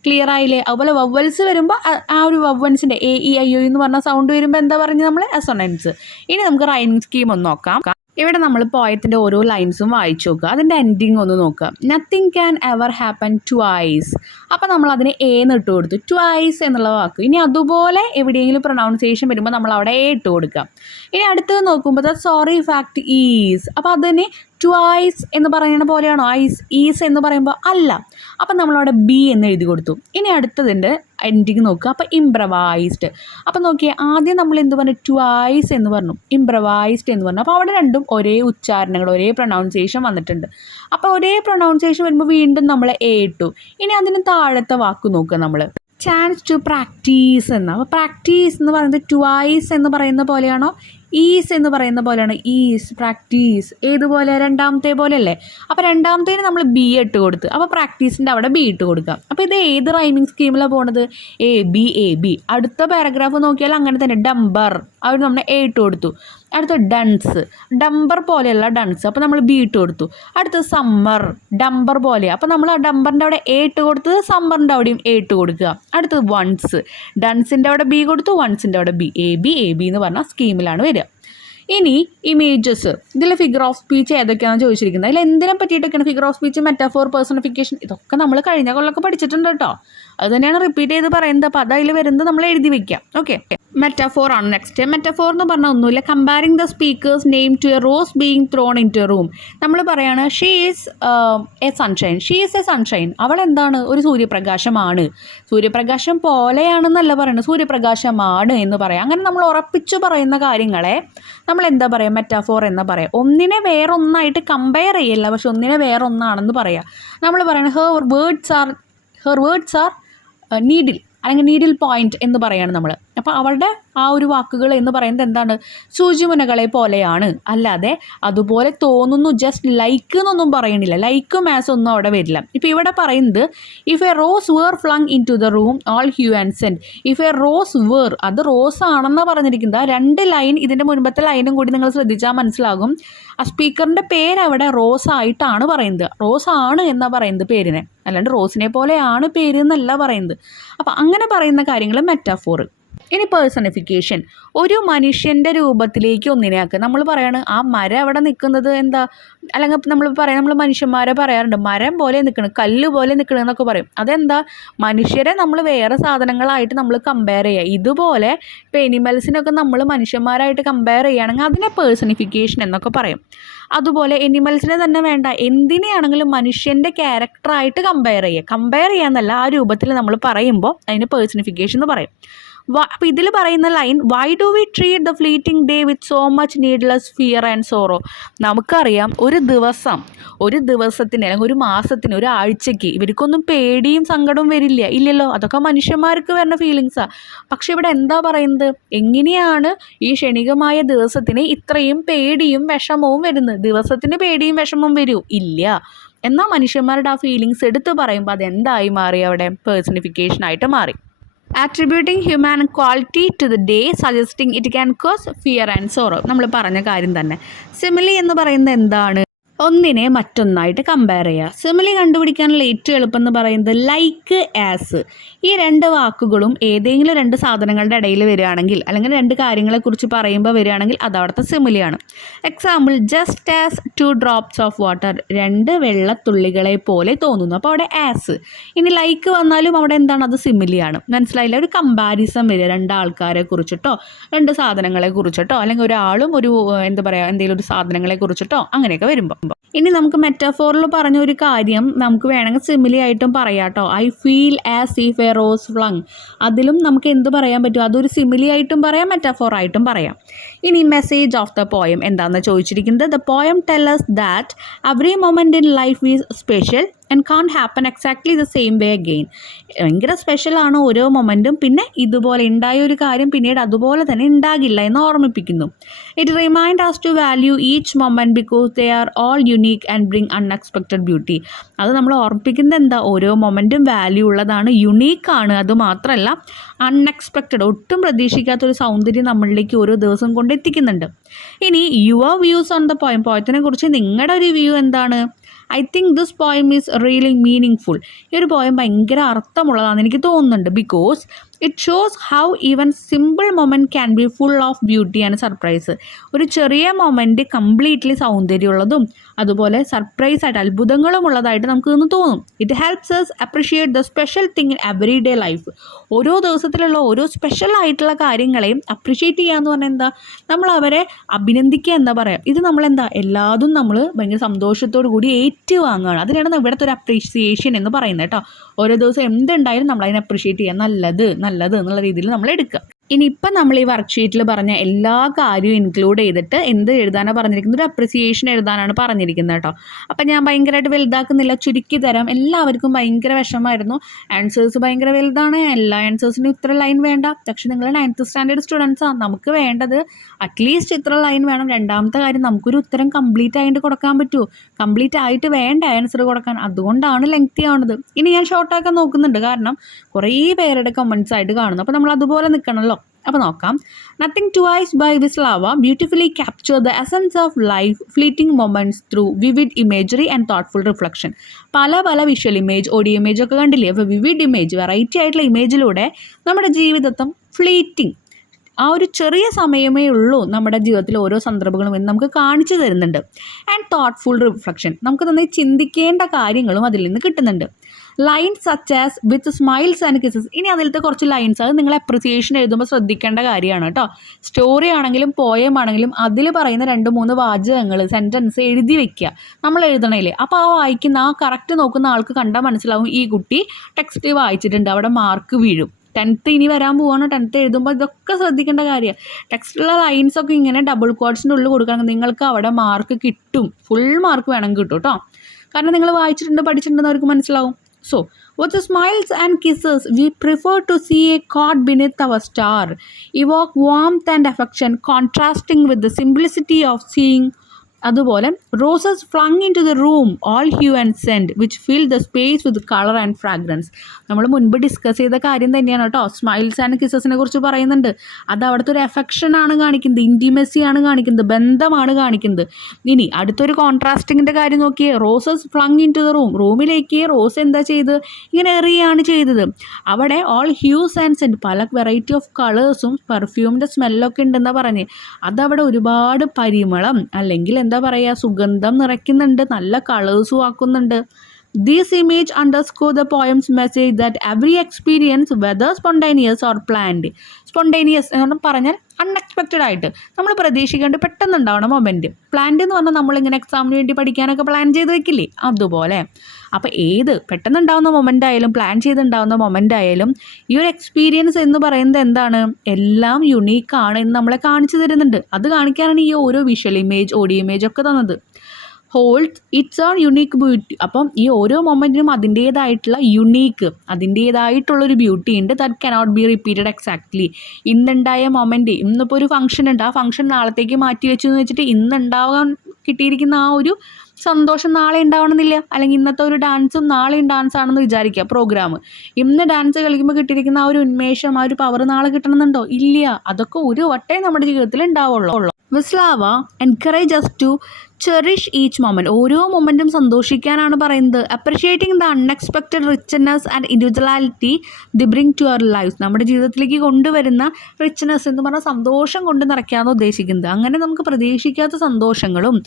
ക്ലിയർ ആയില്ലേ? അതുപോലെ വവ്വൽസ് വരുമ്പോൾ ആ ഒരു വവ്വൻസിൻ്റെ എ ഇ ഐ ഒ എന്ന് പറഞ്ഞ സൗണ്ട് വരുമ്പോൾ എന്താ പറഞ്ഞത് നമ്മൾ അസൊണൻസ്. ഇനി നമുക്ക് റൈമിങ് സ്കീം ഒന്ന് നോക്കാം. ഇവിടെ നമ്മൾ പോയത്തിൻ്റെ ഓരോ ലൈൻസും വായിച്ചു നോക്കുക, അതിൻ്റെ എൻഡിങ് ഒന്ന് നോക്കുക. Nothing can ever happen twice, അപ്പോൾ നമ്മൾ അതിന് എന്ന് ഇട്ട് കൊടുത്തു, ട്വൈസ് എന്നുള്ള വാക്ക്. ഇനി അതുപോലെ എവിടെയെങ്കിലും പ്രൊനൗൺസിയേഷൻ വരുമ്പോൾ നമ്മൾ അവിടെ ഇട്ട് കൊടുക്കുക. ഇനി അടുത്തത് നോക്കുമ്പോൾ ദ സോറി ഫാക്ട് ഈസ്, അപ്പോൾ അതിന് ട്വൈസ് എന്ന് പറയുന്ന പോലെയാണോ ഐസ് ഈസ് എന്ന് പറയുമ്പോൾ അല്ല, അപ്പം നമ്മളവിടെ ബി എന്ന് എഴുതി കൊടുത്തു. ഇനി അടുത്തതിൻ്റെ എൻഡിങ് നോക്കുക, അപ്പോൾ ഇംപ്രവൈസ്ഡ്, അപ്പോൾ നോക്കിയേ ആദ്യം നമ്മൾ എന്ത് പറഞ്ഞു ട്വൈസ് എന്ന് പറഞ്ഞു, ഇംപ്രവൈസ്ഡ് എന്ന് പറഞ്ഞു, അപ്പോൾ അവിടെ രണ്ടും ഒരേ ഉച്ചാരണങ്ങൾ ഒരേ പ്രൊനൗൺസിയേഷൻ വന്നിട്ടുണ്ട്. അപ്പോൾ ഒരേ പ്രൊനൗൺസിയേഷൻ വരുമ്പോൾ വീണ്ടും നമ്മൾ എ ഇട്ടു. ഇനി അതിന് താഴത്തെ വാക്ക് നോക്കുക നമ്മൾ ചാൻസ് ടു പ്രാക്ടീസ് എന്ന്. അപ്പോൾ പ്രാക്ടീസ് എന്ന് പറയുന്നത് ട്വൈസ് എന്ന് പറയുന്ന പോലെയാണോ ഈസ് എന്ന് പറയുന്ന പോലെയാണ്, ഈസ്, പ്രാക്ടീസ്, ഏതുപോലെ രണ്ടാമത്തെ പോലെ അല്ലേ. അപ്പോൾ രണ്ടാമത്തേന് നമ്മൾ ബി ഇട്ട് കൊടുത്ത്, അപ്പോൾ പ്രാക്ടീസിൻ്റെ അവിടെ ബി ഇട്ട് കൊടുക്കുക. അപ്പോൾ ഇത് ഏത് റൈമിങ് സ്കീമിലാണ് പോണത്, എ ബി. അടുത്ത പാരഗ്രാഫ് നോക്കിയാൽ അങ്ങനെ തന്നെ ഡംബർ, അവർ നമ്മൾ എ ഇട്ട് കൊടുത്തു. അടുത്ത ഡൺസ്, ഡംബർ പോലെയല്ല ഡൺസ്, അപ്പോൾ നമ്മൾ ബി ഇട്ട് കൊടുത്തു. അടുത്ത സമ്മർ, ഡംബർ പോലെ, അപ്പോൾ നമ്മൾ ആ ഡംബറിൻ്റെ അവിടെ എ ഇട്ട് കൊടുത്തത് സമ്മറിൻ്റെ അവിടെയും എ ഇട്ട് കൊടുക്കുക. അടുത്തത് വൺസ്, ഡൺസിൻ്റെ അവിടെ ബി കൊടുത്തു, വൺസിൻ്റെ അവിടെ ബി, എ ബി എന്ന് പറഞ്ഞ സ്കീമിലാണ് വരിക. ഇനി ഇമേജസ്, ഇതിൽ ഫിഗർ ഓഫ് സ്പീച്ച് ഏതൊക്കെയാണെന്ന് ചോദിച്ചിരിക്കുന്നത്. അതിൽ എന്തിനെ പറ്റിയിട്ടൊക്കെയാണ് ഫിഗർ ഓഫ് സ്പീച്ച്, മെറ്റാഫോർ, പേഴ്സണിഫിക്കേഷൻ, ഇതൊക്കെ നമ്മൾ കഴിഞ്ഞ കൊല്ലമൊക്കെ പഠിച്ചിട്ടുണ്ട് കേട്ടോ. അത് തന്നെയാണ് റിപ്പീറ്റ് ചെയ്ത് പറയുന്നത്, അപ്പോൾ അത് അതിൽ വരുന്നത് നമ്മൾ എഴുതി വയ്ക്കാം. ഓക്കെ, മെറ്റാഫോർ ആണ് നെക്സ്റ്റ്. മെറ്റാഫോർ എന്ന് പറഞ്ഞാൽ ഒന്നുമില്ല, comparing the speaker's name to a rose being thrown into a room. നമ്മൾ പറയാണ് she is a sunshine, she is a sunshine, അവൾ എന്താണ് ഒരു സൂര്യപ്രകാശമാണ്, സൂര്യപ്രകാശം പോലെയാണെന്നല്ല പറയുന്നത്, സൂര്യപ്രകാശമാണ് എന്ന് പറയാം. അങ്ങനെ നമ്മൾ ഉറപ്പിച്ചു പറയുന്ന കാര്യങ്ങളെ നമ്മൾ എന്താ പറയുക, മെറ്റാഫോർ എന്ന് പറയാം. ഒന്നിനെ വേറൊന്നായിട്ട് കമ്പയർ ചെയ്യില്ല, പക്ഷെ ഒന്നിനെ വേറൊന്നാണെന്ന് പറയാം. നമ്മൾ പറയണം ഹെർ വേർഡ്സ് ആർ നീഡിൽ അല്ലെങ്കിൽ നീഡിൽ പോയിന്റ് എന്ന് പറയാണ് നമ്മൾ. അപ്പോൾ അവളുടെ ആ ഒരു വാക്കുകൾ എന്ന് പറയുന്നത് എന്താണ്, സൂചിമുനകളെ പോലെയാണ്, അല്ലാതെ അതുപോലെ തോന്നുന്നു ജസ്റ്റ് ലൈക്ക് എന്നൊന്നും പറയണില്ല, ലൈക്ക് മാസ് ഒന്നും അവിടെ വരില്ല. ഇപ്പോൾ ഇവിടെ പറയുന്നത് if a rose were flung into the room all hue and scent, if a rose were, അത് റോസ് ആണെന്നാണ് പറഞ്ഞിരിക്കുന്നത്. ആ രണ്ട് ലൈൻ ഇതിൻ്റെ മുൻപത്തെ ലൈനും കൂടി നിങ്ങൾ ശ്രദ്ധിച്ചാൽ മനസ്സിലാകും, ആ സ്പീക്കറിൻ്റെ പേര് അവിടെ റോസ് ആയിട്ടാണ് പറയുന്നത്, റോസ് ആണ് എന്നാണ് പറയുന്നത് പേരിനെ, അല്ലാണ്ട് റോസിനെ പോലെയാണ് പേര് എന്നല്ല പറയുന്നത്. അപ്പോൾ അങ്ങനെ പറയുന്ന കാര്യങ്ങൾ മെറ്റാഫോർ. ഇനി പേഴ്സണിഫിക്കേഷൻ, ഒരു മനുഷ്യൻ്റെ രൂപത്തിലേക്ക് ഒന്നിനെ ആക്കുക. നമ്മൾ പറയാണ് ആ മരം അവിടെ നിൽക്കുന്നത് എന്താ, അല്ലെങ്കിൽ നമ്മൾ മനുഷ്യന്മാരെ പറയാറുണ്ട് മരം പോലെ നിൽക്കണം, കല്ല് പോലെ നിൽക്കണം എന്നൊക്കെ പറയും. അതെന്താ, മനുഷ്യരെ നമ്മൾ വേറെ സാധനങ്ങളായിട്ട് നമ്മൾ കമ്പയർ ചെയ്യുക. ഇതുപോലെ ഇപ്പോൾ എനിമൽസിനൊക്കെ നമ്മൾ മനുഷ്യന്മാരായിട്ട് കമ്പയർ ചെയ്യുകയാണെങ്കിൽ അതിനെ പേഴ്സണിഫിക്കേഷൻ എന്നൊക്കെ പറയും. അതുപോലെ എനിമൽസിനെ തന്നെ വേണ്ട, എന്തിനെയാണെങ്കിലും മനുഷ്യൻ്റെ ക്യാരക്ടറായിട്ട് കമ്പയർ ചെയ്യുക എന്നല്ല, ആ രൂപത്തിൽ നമ്മൾ പറയുമ്പോൾ അതിന് പേഴ്സണിഫിക്കേഷൻ എന്ന് പറയും. അപ്പോൾ ഇതിൽ പറയുന്ന line, why do we treat the fleeting day with so much needless fear and sorrow. നമുക്കറിയാം ഒരു ദിവസത്തിന് അല്ലെങ്കിൽ ഒരു മാസത്തിന്, ഒരാഴ്ചയ്ക്ക് ഇവർക്കൊന്നും പേടിയും സങ്കടവും വരില്ല, ഇല്ലല്ലോ. അതൊക്കെ മനുഷ്യന്മാർക്ക് വരുന്ന ഫീലിങ്സാണ്. പക്ഷെ ഇവിടെ എന്താ പറയുന്നത്, എങ്ങനെയാണ് ഈ ക്ഷണികമായ ദിവസത്തിന് ഇത്രയും പേടിയും വിഷമവും വരുന്നത്? ദിവസത്തിന് പേടിയും വിഷമവും വരൂ? ഇല്ല. എന്നാൽ മനുഷ്യന്മാരുടെ ആ ഫീലിങ്സ് എടുത്ത് പറയുമ്പോൾ അതെന്തായി മാറി? അവിടെ പേഴ്സണിഫിക്കേഷനായിട്ട് മാറി. Attributing human quality to the day, suggesting it can cause fear and sorrow. നമ്മൾ പറഞ്ഞ കാര്യം തന്നെ. സിമിലി എന്ന് പറയുന്നത് എന്താണ്? ഒന്നിനെ മറ്റൊന്നായിട്ട് കമ്പയർ ചെയ്യുക. സിമിലി കണ്ടുപിടിക്കാനുള്ള ഏറ്റവും എളുപ്പം എന്ന് പറയുന്നത് ലൈക്ക്, ആസ്. ഈ രണ്ട് വാക്കുകളും ഏതെങ്കിലും രണ്ട് സാധനങ്ങളുടെ ഇടയിൽ വരികയാണെങ്കിൽ, അല്ലെങ്കിൽ രണ്ട് കാര്യങ്ങളെക്കുറിച്ച് പറയുമ്പോൾ വരികയാണെങ്കിൽ അത് അവിടുത്തെ സിമിലിയാണ്. Example, just as 2 drops of water, 2 വെള്ളത്തുള്ളികളെ പോലെ തോന്നുന്നു. അപ്പോൾ അവിടെ ആസ്. ഇനി ലൈക്ക് വന്നാലും അവിടെ എന്താണ്? അത് സിമിലിയാണ്. മനസ്സിലായില്ല? ഒരു കമ്പാരിസൺ വരിക രണ്ട് ആൾക്കാരെ കുറിച്ചിട്ടോ, രണ്ട് സാധനങ്ങളെ കുറിച്ചിട്ടോ, അല്ലെങ്കിൽ ഒരാളും ഒരു എന്തെങ്കിലും ഒരു സാധനങ്ങളെ കുറിച്ചിട്ടോ അങ്ങനെയൊക്കെ വരുമ്പോൾ. ഇനി നമുക്ക് മെറ്റാഫോറിൽ പറഞ്ഞ ഒരു കാര്യം നമുക്ക് വേണമെങ്കിൽ സിമിലി ആയിട്ടും പറയാം കേട്ടോ. I feel as if a rose flung. അതിലും നമുക്ക് എന്ത് പറയാൻ പറ്റും? അതൊരു സിമിലി ആയിട്ടും പറയാം, മെറ്റാഫോറായിട്ടും പറയാം. ഇനി മെസ്സേജ് ഓഫ് ദ പോയം എന്താണെന്ന് ചോദിച്ചിരിക്കുന്നത്, the poem tell us that every moment in life is special and can't happen exactly the same way again. ഭയങ്കര സ്പെഷ്യലാണ് ഓരോ മൊമെൻറ്റും. പിന്നെ ഇതുപോലെ ഉണ്ടായ ഒരു കാര്യം പിന്നീട് അതുപോലെ തന്നെ ഉണ്ടാകില്ല എന്ന് ഓർമ്മിപ്പിക്കുന്നു. It remind us to value each moment because they are all unique and bring unexpected beauty. അത് നമ്മൾ ഓർമ്മിപ്പിക്കുന്നത് എന്താ? ഓരോ മൊമെൻറ്റും വാല്യൂ ഉള്ളതാണ്, യുണീക്കാണ്. അതുമാത്രമല്ല അൺഎക്സ്പെക്റ്റഡ്, ഒട്ടും പ്രതീക്ഷിക്കാത്തൊരു സൗന്ദര്യം നമ്മളിലേക്ക് ഓരോ ദിവസം കൊണ്ട് എത്തിക്കുന്നുണ്ട്. ഇനി your views on the poem. പോയത്തിനെ കുറിച്ച് നിങ്ങളുടെ ഒരു വ്യൂ എന്താണ്? I think this poem is really meaning. ഈ ഒരു പോയം ഭയങ്കര അർത്ഥമുള്ളതാണെന്ന് എനിക്ക് തോന്നുന്നുണ്ട്. Because it shows how even simple moment can be full of beauty and surprise. ഒരു ചെറിയ മൊമെൻറ്റ് കംപ്ലീറ്റ്ലി സൗന്ദര്യമുള്ളതും അതുപോലെ സർപ്രൈസായിട്ട് അത്ഭുതങ്ങളും ഉള്ളതായിട്ട് നമുക്ക് ഇന്ന് തോന്നും. It helps us appreciate the special thing in every day life. ഓരോ ദിവസത്തിലുള്ള ഓരോ സ്പെഷ്യൽ ആയിട്ടുള്ള കാര്യങ്ങളെയും അപ്രിഷിയേറ്റ് ചെയ്യുക എന്ന് പറഞ്ഞാൽ എന്താ? നമ്മൾ അവരെ അഭിനന്ദിക്കുക എന്താ പറയുക. ഇത് നമ്മളെന്താ എല്ലാതും നമ്മൾ ഭയങ്കര സന്തോഷത്തോടു കൂടി ഏറ്റുവാങ്ങുകയാണ്. അതിനാണ് ഇവിടുത്തെ ഒരു അപ്രീസിയേഷൻ എന്ന് പറയുന്നത് കേട്ടോ. ഓരോ ദിവസം എന്തുണ്ടായാലും നമ്മൾ അതിനെ അപ്രിഷിയേറ്റ് ചെയ്യുക, നല്ലത് എന്നുള്ള രീതിയിൽ നമ്മൾ എടുക്കുക. ഇനിയിപ്പം നമ്മൾ ഈ വർക്ക്ഷീറ്റിൽ പറഞ്ഞ എല്ലാ കാര്യവും ഇൻക്ലൂഡ് ചെയ്തിട്ട് എന്ത് എഴുതാനാണ് പറഞ്ഞിരിക്കുന്നത്? ഒരു അപ്രിസിയേഷൻ എഴുതാനാണ് പറഞ്ഞിരിക്കുന്നത് കേട്ടോ. അപ്പം ഞാൻ ഭയങ്കരമായിട്ട് വലുതാക്കുന്നില്ല, ചുരുക്കി തരാം. എല്ലാവർക്കും ഭയങ്കര വിഷമമായിരുന്നു. ആൻസേഴ്സ് ഭയങ്കര വലുതാണ്, എല്ലാ ആൻസേഴ്സിനും ഇത്ര ലൈൻ വേണ്ട. പക്ഷെ നിങ്ങൾ 9th സ്റ്റാൻഡേർഡ് സ്റ്റുഡൻസാണ്. നമുക്ക് വേണ്ടത് അറ്റ്ലീസ്റ്റ് ഇത്ര ലൈൻ വേണം. രണ്ടാമത്തെ കാര്യം, നമുക്കൊരു ഉത്തരം കംപ്ലീറ്റ് ആയിട്ട് കൊടുക്കാൻ പറ്റുമോ? കംപ്ലീറ്റ് ആയിട്ട് വേണ്ട ആൻസർ കൊടുക്കാൻ. അതുകൊണ്ടാണ് ലെങ്തി ആവുന്നത്. ഇനി ഞാൻ ഷോർട്ടാക്കാൻ നോക്കുന്നുണ്ട്, കാരണം കുറേ പേരുടെ കമൻസ് ആയിട്ട് കാണുന്നു. അപ്പോൾ നമ്മൾ അതുപോലെ നിൽക്കണമല്ലോ. അപ്പോൾ നോക്കാം. Nothing twice by Wislawa beautifully capture the essence of life, fleeting moments through vivid imagery and thoughtful reflection. പല വിഷ്വൽ ഇമേജ്, ഓഡിയോ ഇമേജ് ഒക്കെ കണ്ടില്ലേ? അപ്പോൾ വിവിഡ് ഇമേജ്, വെറൈറ്റി ആയിട്ടുള്ള ഇമേജിലൂടെ നമ്മുടെ ജീവിതത്തെ ഫ്ലീറ്റിംഗ്, ആ ഒരു ചെറിയ സമയമേ ഉള്ളൂ നമ്മുടെ ജീവിതത്തിൽ ഓരോ സന്ദർഭങ്ങളും എന്ന് നമുക്ക് കാണിച്ചു തരുന്നുണ്ട്. ആൻഡ് തോട്ട്ഫുൾ റിഫ്ലക്ഷൻ, നമുക്ക് നന്നായി ചിന്തിക്കേണ്ട കാര്യങ്ങളും അതിൽ നിന്ന് കിട്ടുന്നുണ്ട്. Lines such as with smiles and kisses. ഇനി അതിലത്തെ കുറച്ച് ലൈൻസ്, അത് നിങ്ങൾ അപ്രിസിയേഷൻ എഴുതുമ്പോൾ ശ്രദ്ധിക്കേണ്ട കാര്യമാണ് കേട്ടോ. സ്റ്റോറി ആണെങ്കിലും പോയം ആണെങ്കിലും അതിൽ പറയുന്ന 2-3 വാചകങ്ങൾ, സെൻറ്റൻസ് എഴുതി വെക്കുക നമ്മൾ എഴുതണേലേ. അപ്പോൾ ആ വായിക്കുന്ന, ആ കറക്റ്റ് നോക്കുന്ന ആൾക്ക് കണ്ടാൽ മനസ്സിലാവും ഈ കുട്ടി ടെക്സ്റ്റ് വായിച്ചിട്ടുണ്ട്, അവിടെ മാർക്ക് വീഴും. 10th ഇനി വരാൻ പോവാണ്. 10th എഴുതുമ്പോൾ ഇതൊക്കെ ശ്രദ്ധിക്കേണ്ട കാര്യമാണ്. ടെക്സ്റ്റിലുള്ള ലൈൻസൊക്കെ ഇങ്ങനെ ഡബിൾ ക്വാട്സിൻ്റെ ഉള്ളിൽ കൊടുക്കുകയാണെങ്കിൽ നിങ്ങൾക്ക് അവിടെ മാർക്ക് കിട്ടും. ഫുൾ മാർക്ക് വേണമെങ്കിൽ കിട്ടും കേട്ടോ. കാരണം നിങ്ങൾ വായിച്ചിട്ടുണ്ട്, പഠിച്ചിട്ടുണ്ടെന്ന് അവർക്ക് മനസ്സിലാവും. So, with the smiles and kisses, we prefer to see a caught beneath our star, evoke warmth and affection, contrasting with the simplicity of seeing. അതുപോലെ roses flung into the room, all hue and scent, which fill the space with colour and fragrance. നമ്മൾ മുൻപ് discuss ചെയ്ത കാര്യം തന്നെയാണ് കേട്ടോ. Smiles and കിസസിനെ കുറിച്ച് പറയുന്നുണ്ട്. അത് അവിടുത്തെ ഒരു എഫെക്ഷനാണ് കാണിക്കുന്നത്, ഇൻറ്റിമസിയാണ് കാണിക്കുന്നത്, ബന്ധമാണ് കാണിക്കുന്നത്. ഇനി അടുത്തൊരു കോൺട്രാസ്റ്റിങ്ങിൻ്റെ കാര്യം നോക്കിയേ. Roses flung into the room, റൂമിലേക്ക് റോസ് എന്താ ചെയ്ത് ഇങ്ങനെ എറിയാണ് ചെയ്തത്. അവിടെ ഓൾ ഹ്യൂസ് ആൻഡ് സെൻറ്റ്, പല വെറൈറ്റി ഓഫ് കളേഴ്സും പെർഫ്യൂമിൻ്റെ സ്മെല്ലൊക്കെ ഉണ്ടെന്നാണ് പറഞ്ഞ്. അതവിടെ ഒരുപാട് പരിമളം അല്ലെങ്കിൽ എന്താ പറയുക, സുഗന്ധം നിറയ്ക്കുന്നുണ്ട്, നല്ല കളേഴ്സും ആക്കുന്നുണ്ട്. This image underscore the poem's message that every experience, whether spontaneous or planned, spontaneous എന്ന് പറഞ്ഞാൽ അൺഎക്സ്പെക്റ്റഡ് ആയിട്ട് നമ്മൾ പ്രതീക്ഷിക്കേണ്ട പെട്ടെന്നുണ്ടാവണം മൊമെൻറ്റ്. പ്ലാൻഡ് എന്ന് പറഞ്ഞാൽ നമ്മളിങ്ങനെ എക്സാമിന് വേണ്ടി പഠിക്കാനൊക്കെ പ്ലാൻ ചെയ്ത് വെക്കില്ലേ, അതുപോലെ. അപ്പോൾ ഏത് പെട്ടെന്നുണ്ടാവുന്ന മൊമെൻ്റ് ആയാലും പ്ലാൻ ചെയ്തുണ്ടാവുന്ന മൊമെൻ്റ് ആയാലും ഈ ഒരു എക്സ്പീരിയൻസ് എന്ന് പറയുന്നത് എന്താണ്, എല്ലാം യുണീക്കാണ് എന്ന് നമ്മളെ കാണിച്ചു തരുന്നുണ്ട്. അത് കാണിക്കാനാണ് ഈ ഓരോ വിഷ്വൽ ഇമേജ്, ഓഡിയോ ഇമേജ് ഒക്കെ തന്നത്. Hold its own unique beauty. അപ്പം ഈ ഓരോ മൊമെൻറ്റിനും അതിൻ്റേതായിട്ടുള്ള യുണീക്ക്, അതിൻ്റേതായിട്ടുള്ളൊരു ബ്യൂട്ടി ഉണ്ട്. That cannot be repeated exactly. ഇന്നുണ്ടായ മൊമെൻറ്റ്, ഇന്നിപ്പോൾ ഒരു ഫംഗ്ഷൻ ഉണ്ട്, ആ ഫംഗ്ഷൻ നാളത്തേക്ക് മാറ്റി വെച്ചു എന്ന് വെച്ചിട്ട് ഇന്നുണ്ടാവാൻ കിട്ടിയിരിക്കുന്ന ആ ഒരു സന്തോഷം നാളെ ഉണ്ടാവണമെന്നില്ല. അല്ലെങ്കിൽ ഇന്നത്തെ ഒരു ഡാൻസും നാളെയും ഡാൻസ് ആണെന്ന് വിചാരിക്കുക പ്രോഗ്രാം. ഇന്ന് ഡാൻസ് കളിക്കുമ്പോൾ കിട്ടിയിരിക്കുന്ന ആ ഒരു ഉന്മേഷം, ആ ഒരു പവർ നാളെ കിട്ടണമെന്നുണ്ടോ? ഇല്ല. അതൊക്കെ ഒരു വട്ടേ നമ്മുടെ ജീവിതത്തിൽ ഉണ്ടാവുള്ളൂ. Wislawa encourage us to cherish each moment. ഓരോ മൊമെൻറ്റും സന്തോഷിക്കാനാണ് പറയുന്നത്. Appreciating the unexpected richness and individuality they bring to our lives. നമ്മുടെ ജീവിതത്തിലേക്ക് കൊണ്ടുവരുന്ന റിച്ച്നെസ് എന്ന് പറഞ്ഞാൽ സന്തോഷം കൊണ്ട് നിറയ്ക്കാമെന്ന് ഉദ്ദേശിക്കുന്നത്. അങ്ങനെ നമുക്ക് പ്രതീക്ഷിക്കാത്ത സന്തോഷങ്ങളും,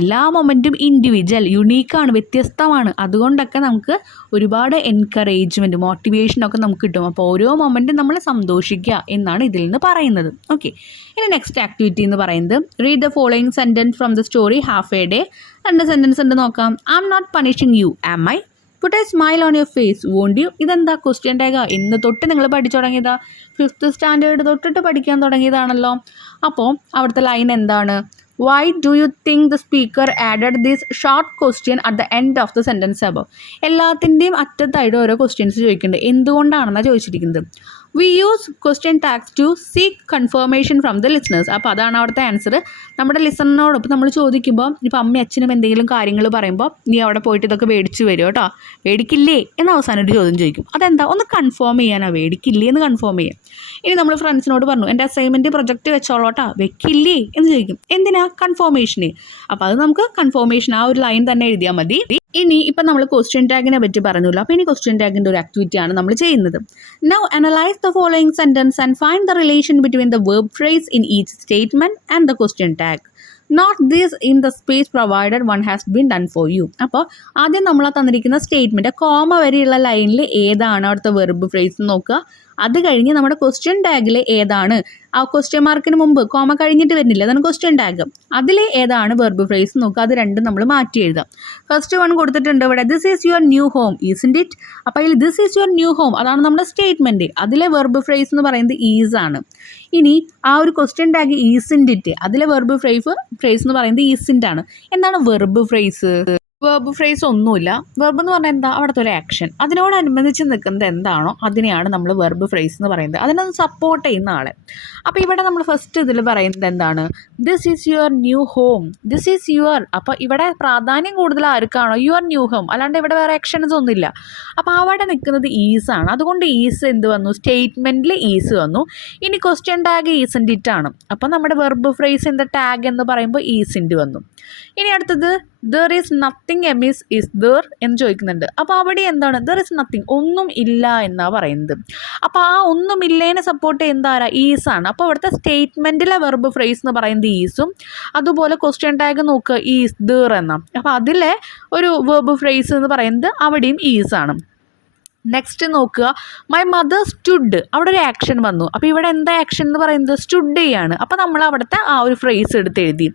എല്ലാ മൊമെൻറ്റും ഇൻഡിവിജ്വൽ, യുണീക്കാണ്, വ്യത്യസ്തമാണ്. അതുകൊണ്ടൊക്കെ നമുക്ക് ഒരുപാട് എൻകറേജ്മെൻറ്റ്, മോട്ടിവേഷനൊക്കെ നമുക്ക് കിട്ടും. അപ്പോൾ ഓരോ മൊമെൻറ്റും നമ്മൾ സന്തോഷിക്കുക എന്നാണ് ഇതിൽ നിന്ന് പറയുന്നത്. ഓക്കെ, ഇനി നെക്സ്റ്റ് ആക്ടിവിറ്റി എന്ന് പറയുന്നത് read the following sentence from the story half a day. 2 sentence ഉണ്ട്, നോക്കാം. I am not punishing you, am I? Put a smile on your face, won't you? ഇതെന്താ ക്വസ്റ്റ്യൻ ടാഗാ? ഇന്ന് തൊട്ട് നിങ്ങൾ പഠിച്ചു തുടങ്ങിയതാ, 5th സ്റ്റാൻഡേർഡ് തൊട്ടിട്ട് പഠിക്കാൻ തുടങ്ങിയതാണല്ലോ. അപ്പോൾ അവിടുത്തെ ലൈൻ എന്താണ്? Why do you think the speaker added this short question at the end of the sentence above? എല്ലാത്തിൻ്റെയും അറ്റത്തായിട്ട് ഓരോ ക്വസ്റ്റ്യൻസ് ചോദിക്കുന്നുണ്ട്. എന്തുകൊണ്ടാണെന്നാണ് ചോദിച്ചിരിക്കുന്നത്. We use question tags to seek confirmation from the listeners. അപ്പോൾ അതാണ് അവിടുത്തെ ആൻസർ. നമ്മുടെ ലിസണറിനോടൊപ്പം നമ്മൾ ചോദിക്കുമ്പോൾ, ഇപ്പോൾ അമ്മയും അച്ഛനും എന്തെങ്കിലും കാര്യങ്ങൾ പറയുമ്പോൾ, നീ അവിടെ പോയിട്ട് ഇതൊക്കെ മേടിച്ച് വരുമോ കേട്ടോ, മേടിക്കില്ലേ എന്ന് അവസാനം ഒരു ചോദ്യം ചോദിക്കും. അതെന്താ? ഒന്ന് കൺഫേം ചെയ്യാനാണ്, മേടിക്കില്ലേ എന്ന് കൺഫേം ചെയ്യാം. ഇനി നമ്മൾ ഫ്രണ്ട്സിനോട് പറഞ്ഞു, എൻ്റെ അസൈൻമെൻറ്റ് പ്രൊജക്റ്റ് വെച്ചോളോട്ടാ, വെക്കില്ലേ എന്ന് ചോദിക്കും. എന്തിനാ? കൺഫർമേഷന്. അപ്പോൾ അത് നമുക്ക് കൺഫർമേഷൻ ആ ഒരു ലൈൻ തന്നെ എഴുതിയാൽ മതി. ഇനി ഇപ്പം നമ്മൾ ക്വസ്റ്റ്യൻ ടാഗിനെ പറ്റി പറഞ്ഞല്ലോ. അപ്പോൾ ഇനി ക്വസ്റ്റ്യൻ ടാഗിൻ്റെ ഒരു ആക്ടിവിറ്റിയാണ് നമ്മൾ ചെയ്യുന്നത്. Now analyse the following sentence and find the relation between the verb phrase in each statement and the question tag. Note this in the space provided, one has been done for you. അപ്പോൾ ആദ്യം നമ്മൾ തന്നിരിക്കുന്ന statement comma വരെയുള്ള ലൈനിൽ ഏതാണ് അവിടുത്തെ verb phrase നോക്കുക. അത് കഴിഞ്ഞ് നമ്മുടെ ക്വസ്റ്റ്യൻ ടാഗിൽ ഏതാണ്, ആ ക്വസ്റ്റ്യൻ മാർക്കിന് മുമ്പ് കോമ കഴിഞ്ഞിട്ട് വരുന്നില്ല, അതാണ് ക്വസ്റ്റ്യൻ ടാഗ്. അതിൽ ഏതാണ് വെർബ് ഫ്രേസ് നോക്കുക. അത് രണ്ടും നമ്മൾ മാറ്റി എഴുതാം. ഫസ്റ്റ് വൺ കൊടുത്തിട്ടുണ്ട് ഇവിടെ, this is your new home, isn't it? അപ്പോൾ അതിൽ this is your new home അതാണ് നമ്മുടെ സ്റ്റേറ്റ്മെൻറ്റ്. അതിലെ വെർബ് ഫ്രേസ് എന്ന് പറയുന്നത് ഈസ് ആണ്. ഇനി ആ ഒരു ക്വസ്റ്റ്യൻ ടാഗ് ഈസിൻറ്റ് ഇറ്റ്, അതിലെ വെർബ് ഫ്രേസ് എന്ന് പറയുന്നത് ഈസിൻറ്റ് ആണ്. എന്താണ് വെർബ് ഫ്രേസ്? വെർബ് ഫ്രേസ് ഒന്നുമില്ല. വെർബ് എന്ന് പറഞ്ഞാൽ എന്താ? അവിടുത്തെ ഒരു ആക്ഷൻ, അതിനോടനുബന്ധിച്ച് നിൽക്കുന്നത് എന്താണോ അതിനെയാണ് നമ്മൾ വെർബ് ഫ്രേസ് എന്ന് പറയുന്നത്. അതിനൊന്ന് സപ്പോർട്ട് ചെയ്യുന്ന ആളെ. അപ്പോൾ ഇവിടെ നമ്മൾ ഫസ്റ്റ് ഇതിൽ പറയുന്നത് എന്താണ്? This is your new home, this is your. അപ്പോൾ ഇവിടെ പ്രാധാന്യം കൂടുതൽ ആർക്കാണോ? യുവർ ന്യൂ ഹോം, അല്ലാണ്ട് ഇവിടെ വേറെ ആക്ഷൻസ് ഒന്നുമില്ല. അപ്പോൾ അവിടെ നിൽക്കുന്നത് ഈസ് ആണ്. അതുകൊണ്ട് ഈസ് എന്ത് വന്നു? സ്റ്റേറ്റ്മെൻറ്റിൽ ഈസ് വന്നു. ഇനി ക്വസ്റ്റ്യൻ ടാഗ് ഈസിൻറ്റ് ഇറ്റ് ആണ്. അപ്പോൾ നമ്മുടെ വെർബ് ഫ്രേസിൻ്റെ ടാഗ് എന്ന് പറയുമ്പോൾ ഈസിൻറ്റ് വന്നു. ഇനി അടുത്തത് there is nothing amiss is there എന്ന് ചോദിക്കുന്നുണ്ട്. അപ്പോൾ അവിടെ എന്താണ്? ദർ ഈസ് നത്തിങ്, ഒന്നും ഇല്ല എന്നാണ് പറയുന്നത്. അപ്പോൾ ആ ഒന്നും ഇല്ലേനെ സപ്പോർട്ട് ചെയ്യുന്നത് ആരാ? ഈസാണ്. അപ്പോൾ അവിടുത്തെ സ്റ്റേറ്റ്മെൻറ്റിലെ വെർബ് ഫ്രേസ് എന്ന് പറയുന്നത് ഈസും, അതുപോലെ ക്വസ്റ്റ്യൻ ടാഗ് നോക്കുക ഈസ് ദർ എന്നാണ്. അപ്പോൾ അതിലെ ഒരു വെർബ് ഫ്രേസ് എന്ന് പറയുന്നത് അവിടെയും ഈസാണ്. നെക്സ്റ്റ് നോക്കുക, മൈ മദർ സ്റ്റുഡ്, അവിടെ ഒരു ആക്ഷൻ വന്നു. അപ്പോൾ ഇവിടെ എന്താ ആക്ഷൻ എന്ന് പറയുന്നത്? സ്റ്റുഡ് ചെയ്യാണ്. അപ്പോൾ നമ്മൾ അവിടുത്തെ ആ ഒരു ഫ്രേസ് എടുത്ത് എഴുതി.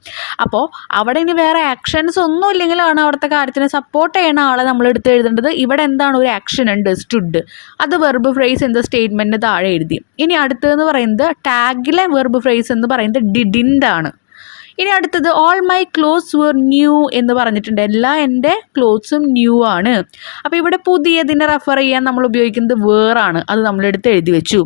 അപ്പോൾ അവിടെ ഇനി വേറെ ആക്ഷൻസ് ഒന്നും ഇല്ലെങ്കിലാണ് അവിടുത്തെ കാര്യത്തിന് സപ്പോർട്ട് ചെയ്യുന്ന ആളെ നമ്മൾ എടുത്ത് എഴുതേണ്ടത്. ഇവിടെ എന്താണ്? ഒരു ആക്ഷൻ ഉണ്ട്, സ്റ്റുഡ്. അത് വെർബ് ഫ്രേസ് എന്താ? സ്റ്റേറ്റ്മെൻറ്റ് താഴെ എഴുതി. ഇനി അടുത്തതെന്ന് പറയുന്നത് ടാഗിലെ വെർബ് ഫ്രേസ് എന്ന് പറയുന്നത് ഡിഡിൻ്റ് ആണ്. ഇനി അടുത്തത് all my clothes were new എന്ന് പറഞ്ഞിട്ടുണ്ട്. എല്ലാ എൻ്റെ ക്ലോത്ത്സും ന്യൂ ആണ്. അപ്പോൾ ഇവിടെ പുതിയതിനെ റെഫർ ചെയ്യാൻ നമ്മൾ ഉപയോഗിക്കുന്നത് വേറാണ്. അത് നമ്മളെടുത്ത് എഴുതി വെച്ചു.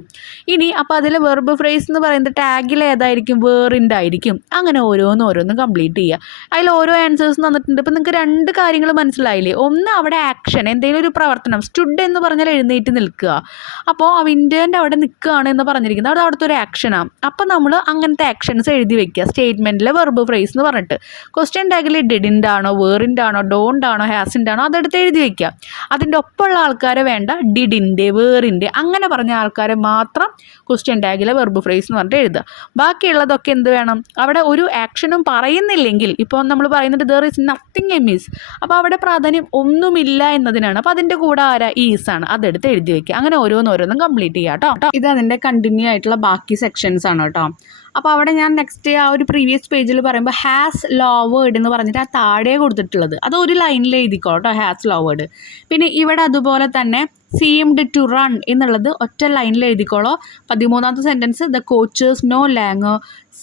ഇനി അപ്പോൾ അതിൽ വെർബ് ഫ്രേസ് എന്ന് പറയുന്നത് ടാഗിൽ ഏതായിരിക്കും? വേറിൻ്റെ ആയിരിക്കും. അങ്ങനെ ഓരോന്നും കംപ്ലീറ്റ് ചെയ്യുക. അതിൽ ഓരോ ആൻസേഴ്സ് തന്നിട്ടുണ്ട്. ഇപ്പോൾ നിങ്ങൾക്ക് 2 കാര്യങ്ങൾ മനസ്സിലായില്ലേ? ഒന്ന് അവിടെ ആക്ഷൻ, എന്തെങ്കിലും ഒരു പ്രവർത്തനം. സ്റ്റുഡ് എന്ന് പറഞ്ഞാൽ എഴുന്നേറ്റ് നിൽക്കുക. അപ്പോൾ ആ വിൻഡോൻ്റെ അവിടെ നിൽക്കുകയാണ് എന്ന് പറഞ്ഞിരിക്കുന്നത്. അത് അവിടുത്തെ ഒരു ആക്ഷനാണ്. അപ്പോൾ നമ്മൾ അങ്ങനത്തെ ആക്ഷൻസ് എഴുതി വെക്കുക സ്റ്റേറ്റ്മെൻറ്റിൽ വെർബ് ഫ്രേസ് എന്ന് പറഞ്ഞിട്ട്. ക്വസ്റ്റ്യൻ ടാഗിൽ ഡിഡിൻ്റെ ആണോ വേറിൻ്റെ ആണോ ഡോണ്ട് ആണോ ഹാസിൻ്റെ ആണോ അതെടുത്ത് എഴുതി വയ്ക്കുക. അതിൻ്റെ ഒപ്പമുള്ള ആൾക്കാരെ വേണ്ട, ഡിഡിൻ്റെ വേറിൻ്റെ അങ്ങനെ പറഞ്ഞ ആൾക്കാരെ മാത്രം ക്വസ്റ്റ്യൻ ടാഗിലെ വെർബ് ഫ്രേസ് എന്ന് പറഞ്ഞിട്ട് എഴുതുക. ബാക്കിയുള്ളതൊക്കെ എന്ത് വേണം, അവിടെ ഒരു ആക്ഷനും പറയുന്നില്ലെങ്കിൽ, ഇപ്പോൾ നമ്മൾ പറയുന്നത് there is nothing A miss, അപ്പോൾ അവിടെ പ്രാധാന്യം ഒന്നുമില്ല എന്നതിനാണ്. അപ്പോൾ അതിൻ്റെ കൂടെ ആരാ, ഈസ് ആണ്, അതെടുത്ത് എഴുതി വയ്ക്കുക. അങ്ങനെ ഓരോന്നോരോന്നും കംപ്ലീറ്റ് ചെയ്യുക കേട്ടോ. ഇത് അതിൻ്റെ കണ്ടിന്യൂ ആയിട്ടുള്ള ബാക്കി സെക്ഷൻസ് ആണ് കേട്ടോ. അപ്പോൾ അവിടെ ഞാൻ നെക്സ്റ്റ് ആ ഒരു പ്രീവിയസ് പേജിൽ പറയുമ്പോൾ ഹാസ് ലോവേഡ് എന്ന് പറഞ്ഞിട്ട് ആ താഴെ കൊടുത്തിട്ടുള്ളത് അത് ഒരു ലൈനിൽ എഴുതിക്കോ കേട്ടോ, ഹാസ് ലോവേഡ്. പിന്നെ ഇവിടെ അതുപോലെ തന്നെ സീംഡ് ടു റൺ എന്നുള്ളത് ഒറ്റ ലൈനിൽ എഴുതിക്കോളോ. 13ാമത്തെ sentence the coaches no long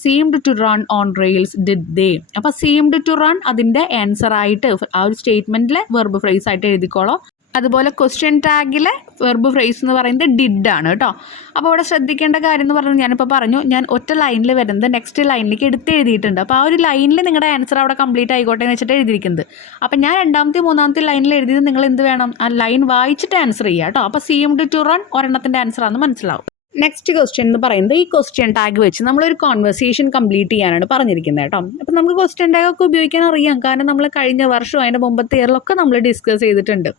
seemed to run on rails did they. അപ്പോൾ സീംഡ് ടു റൺ അതിൻ്റെ ആൻസർ ആയിട്ട് ആ ഒരു സ്റ്റേറ്റ്മെൻറ്റിലെ വെർബ് ഫ്രേസ് ആയിട്ട് എഴുതിക്കോളോ. അതുപോലെ ക്വസ്റ്റ്യൻ ടാഗിലെ വെർബ് ഫ്രേസ് എന്ന് പറയുന്നത് ഡിഡ് ആണ് കേട്ടോ. അപ്പോൾ അവിടെ ശ്രദ്ധിക്കേണ്ട കാര്യം എന്ന് പറഞ്ഞാൽ ഞാനിപ്പോൾ പറഞ്ഞു, ഞാൻ ഒറ്റ ലൈനിൽ വരുന്നത് നെക്സ്റ്റ് ലൈനിലേക്ക് എടുത്ത് എഴുതിയിട്ടുണ്ട്. അപ്പോൾ ആ ഒരു ലൈനിൽ നിങ്ങളുടെ ആൻസർ അവിടെ കംപ്ലീറ്റ് ആയിക്കോട്ടെ എന്ന് വെച്ചിട്ട് എഴുതിയിരിക്കുന്നത്. അപ്പോൾ ഞാൻ 2ാമത്തെ 3ാമത്തെ ലൈനിൽ എഴുതിയത് നിങ്ങൾ എന്ത് വേണം, ആ ലൈൻ വായിച്ചിട്ട് ആൻസർ ചെയ്യുക കേട്ടോ. അപ്പോൾ സീംഡ് ടു റൺ ഒരെണ്ണത്തിൻ്റെ ആൻസർ ആണെന്ന് മനസ്സിലാവും. നെക്സ്റ്റ് ക്വസ്റ്റ്യൻ എന്ന് പറയുന്നത് ഈ ക്വസ്റ്റ്യൻ ടാഗ് വെച്ച് നമ്മളൊരു കോൺവെർസേഷൻ കംപ്ലീറ്റ് ചെയ്യാനാണ് പറഞ്ഞിരിക്കുന്നത് കേട്ടോ. അപ്പോൾ നമുക്ക് ക്വസ്റ്റ്യൻ ടാഗ് ഒക്കെ ഉപയോഗിക്കാൻ അറിയാം, കാരണം നമ്മൾ കഴിഞ്ഞ വർഷം അതിൻ്റെ മുമ്പത്തെ ഇയറിലൊക്കെ നമ്മൾ ഡിസ്കസ് ചെയ്തിട്ടുണ്ട്.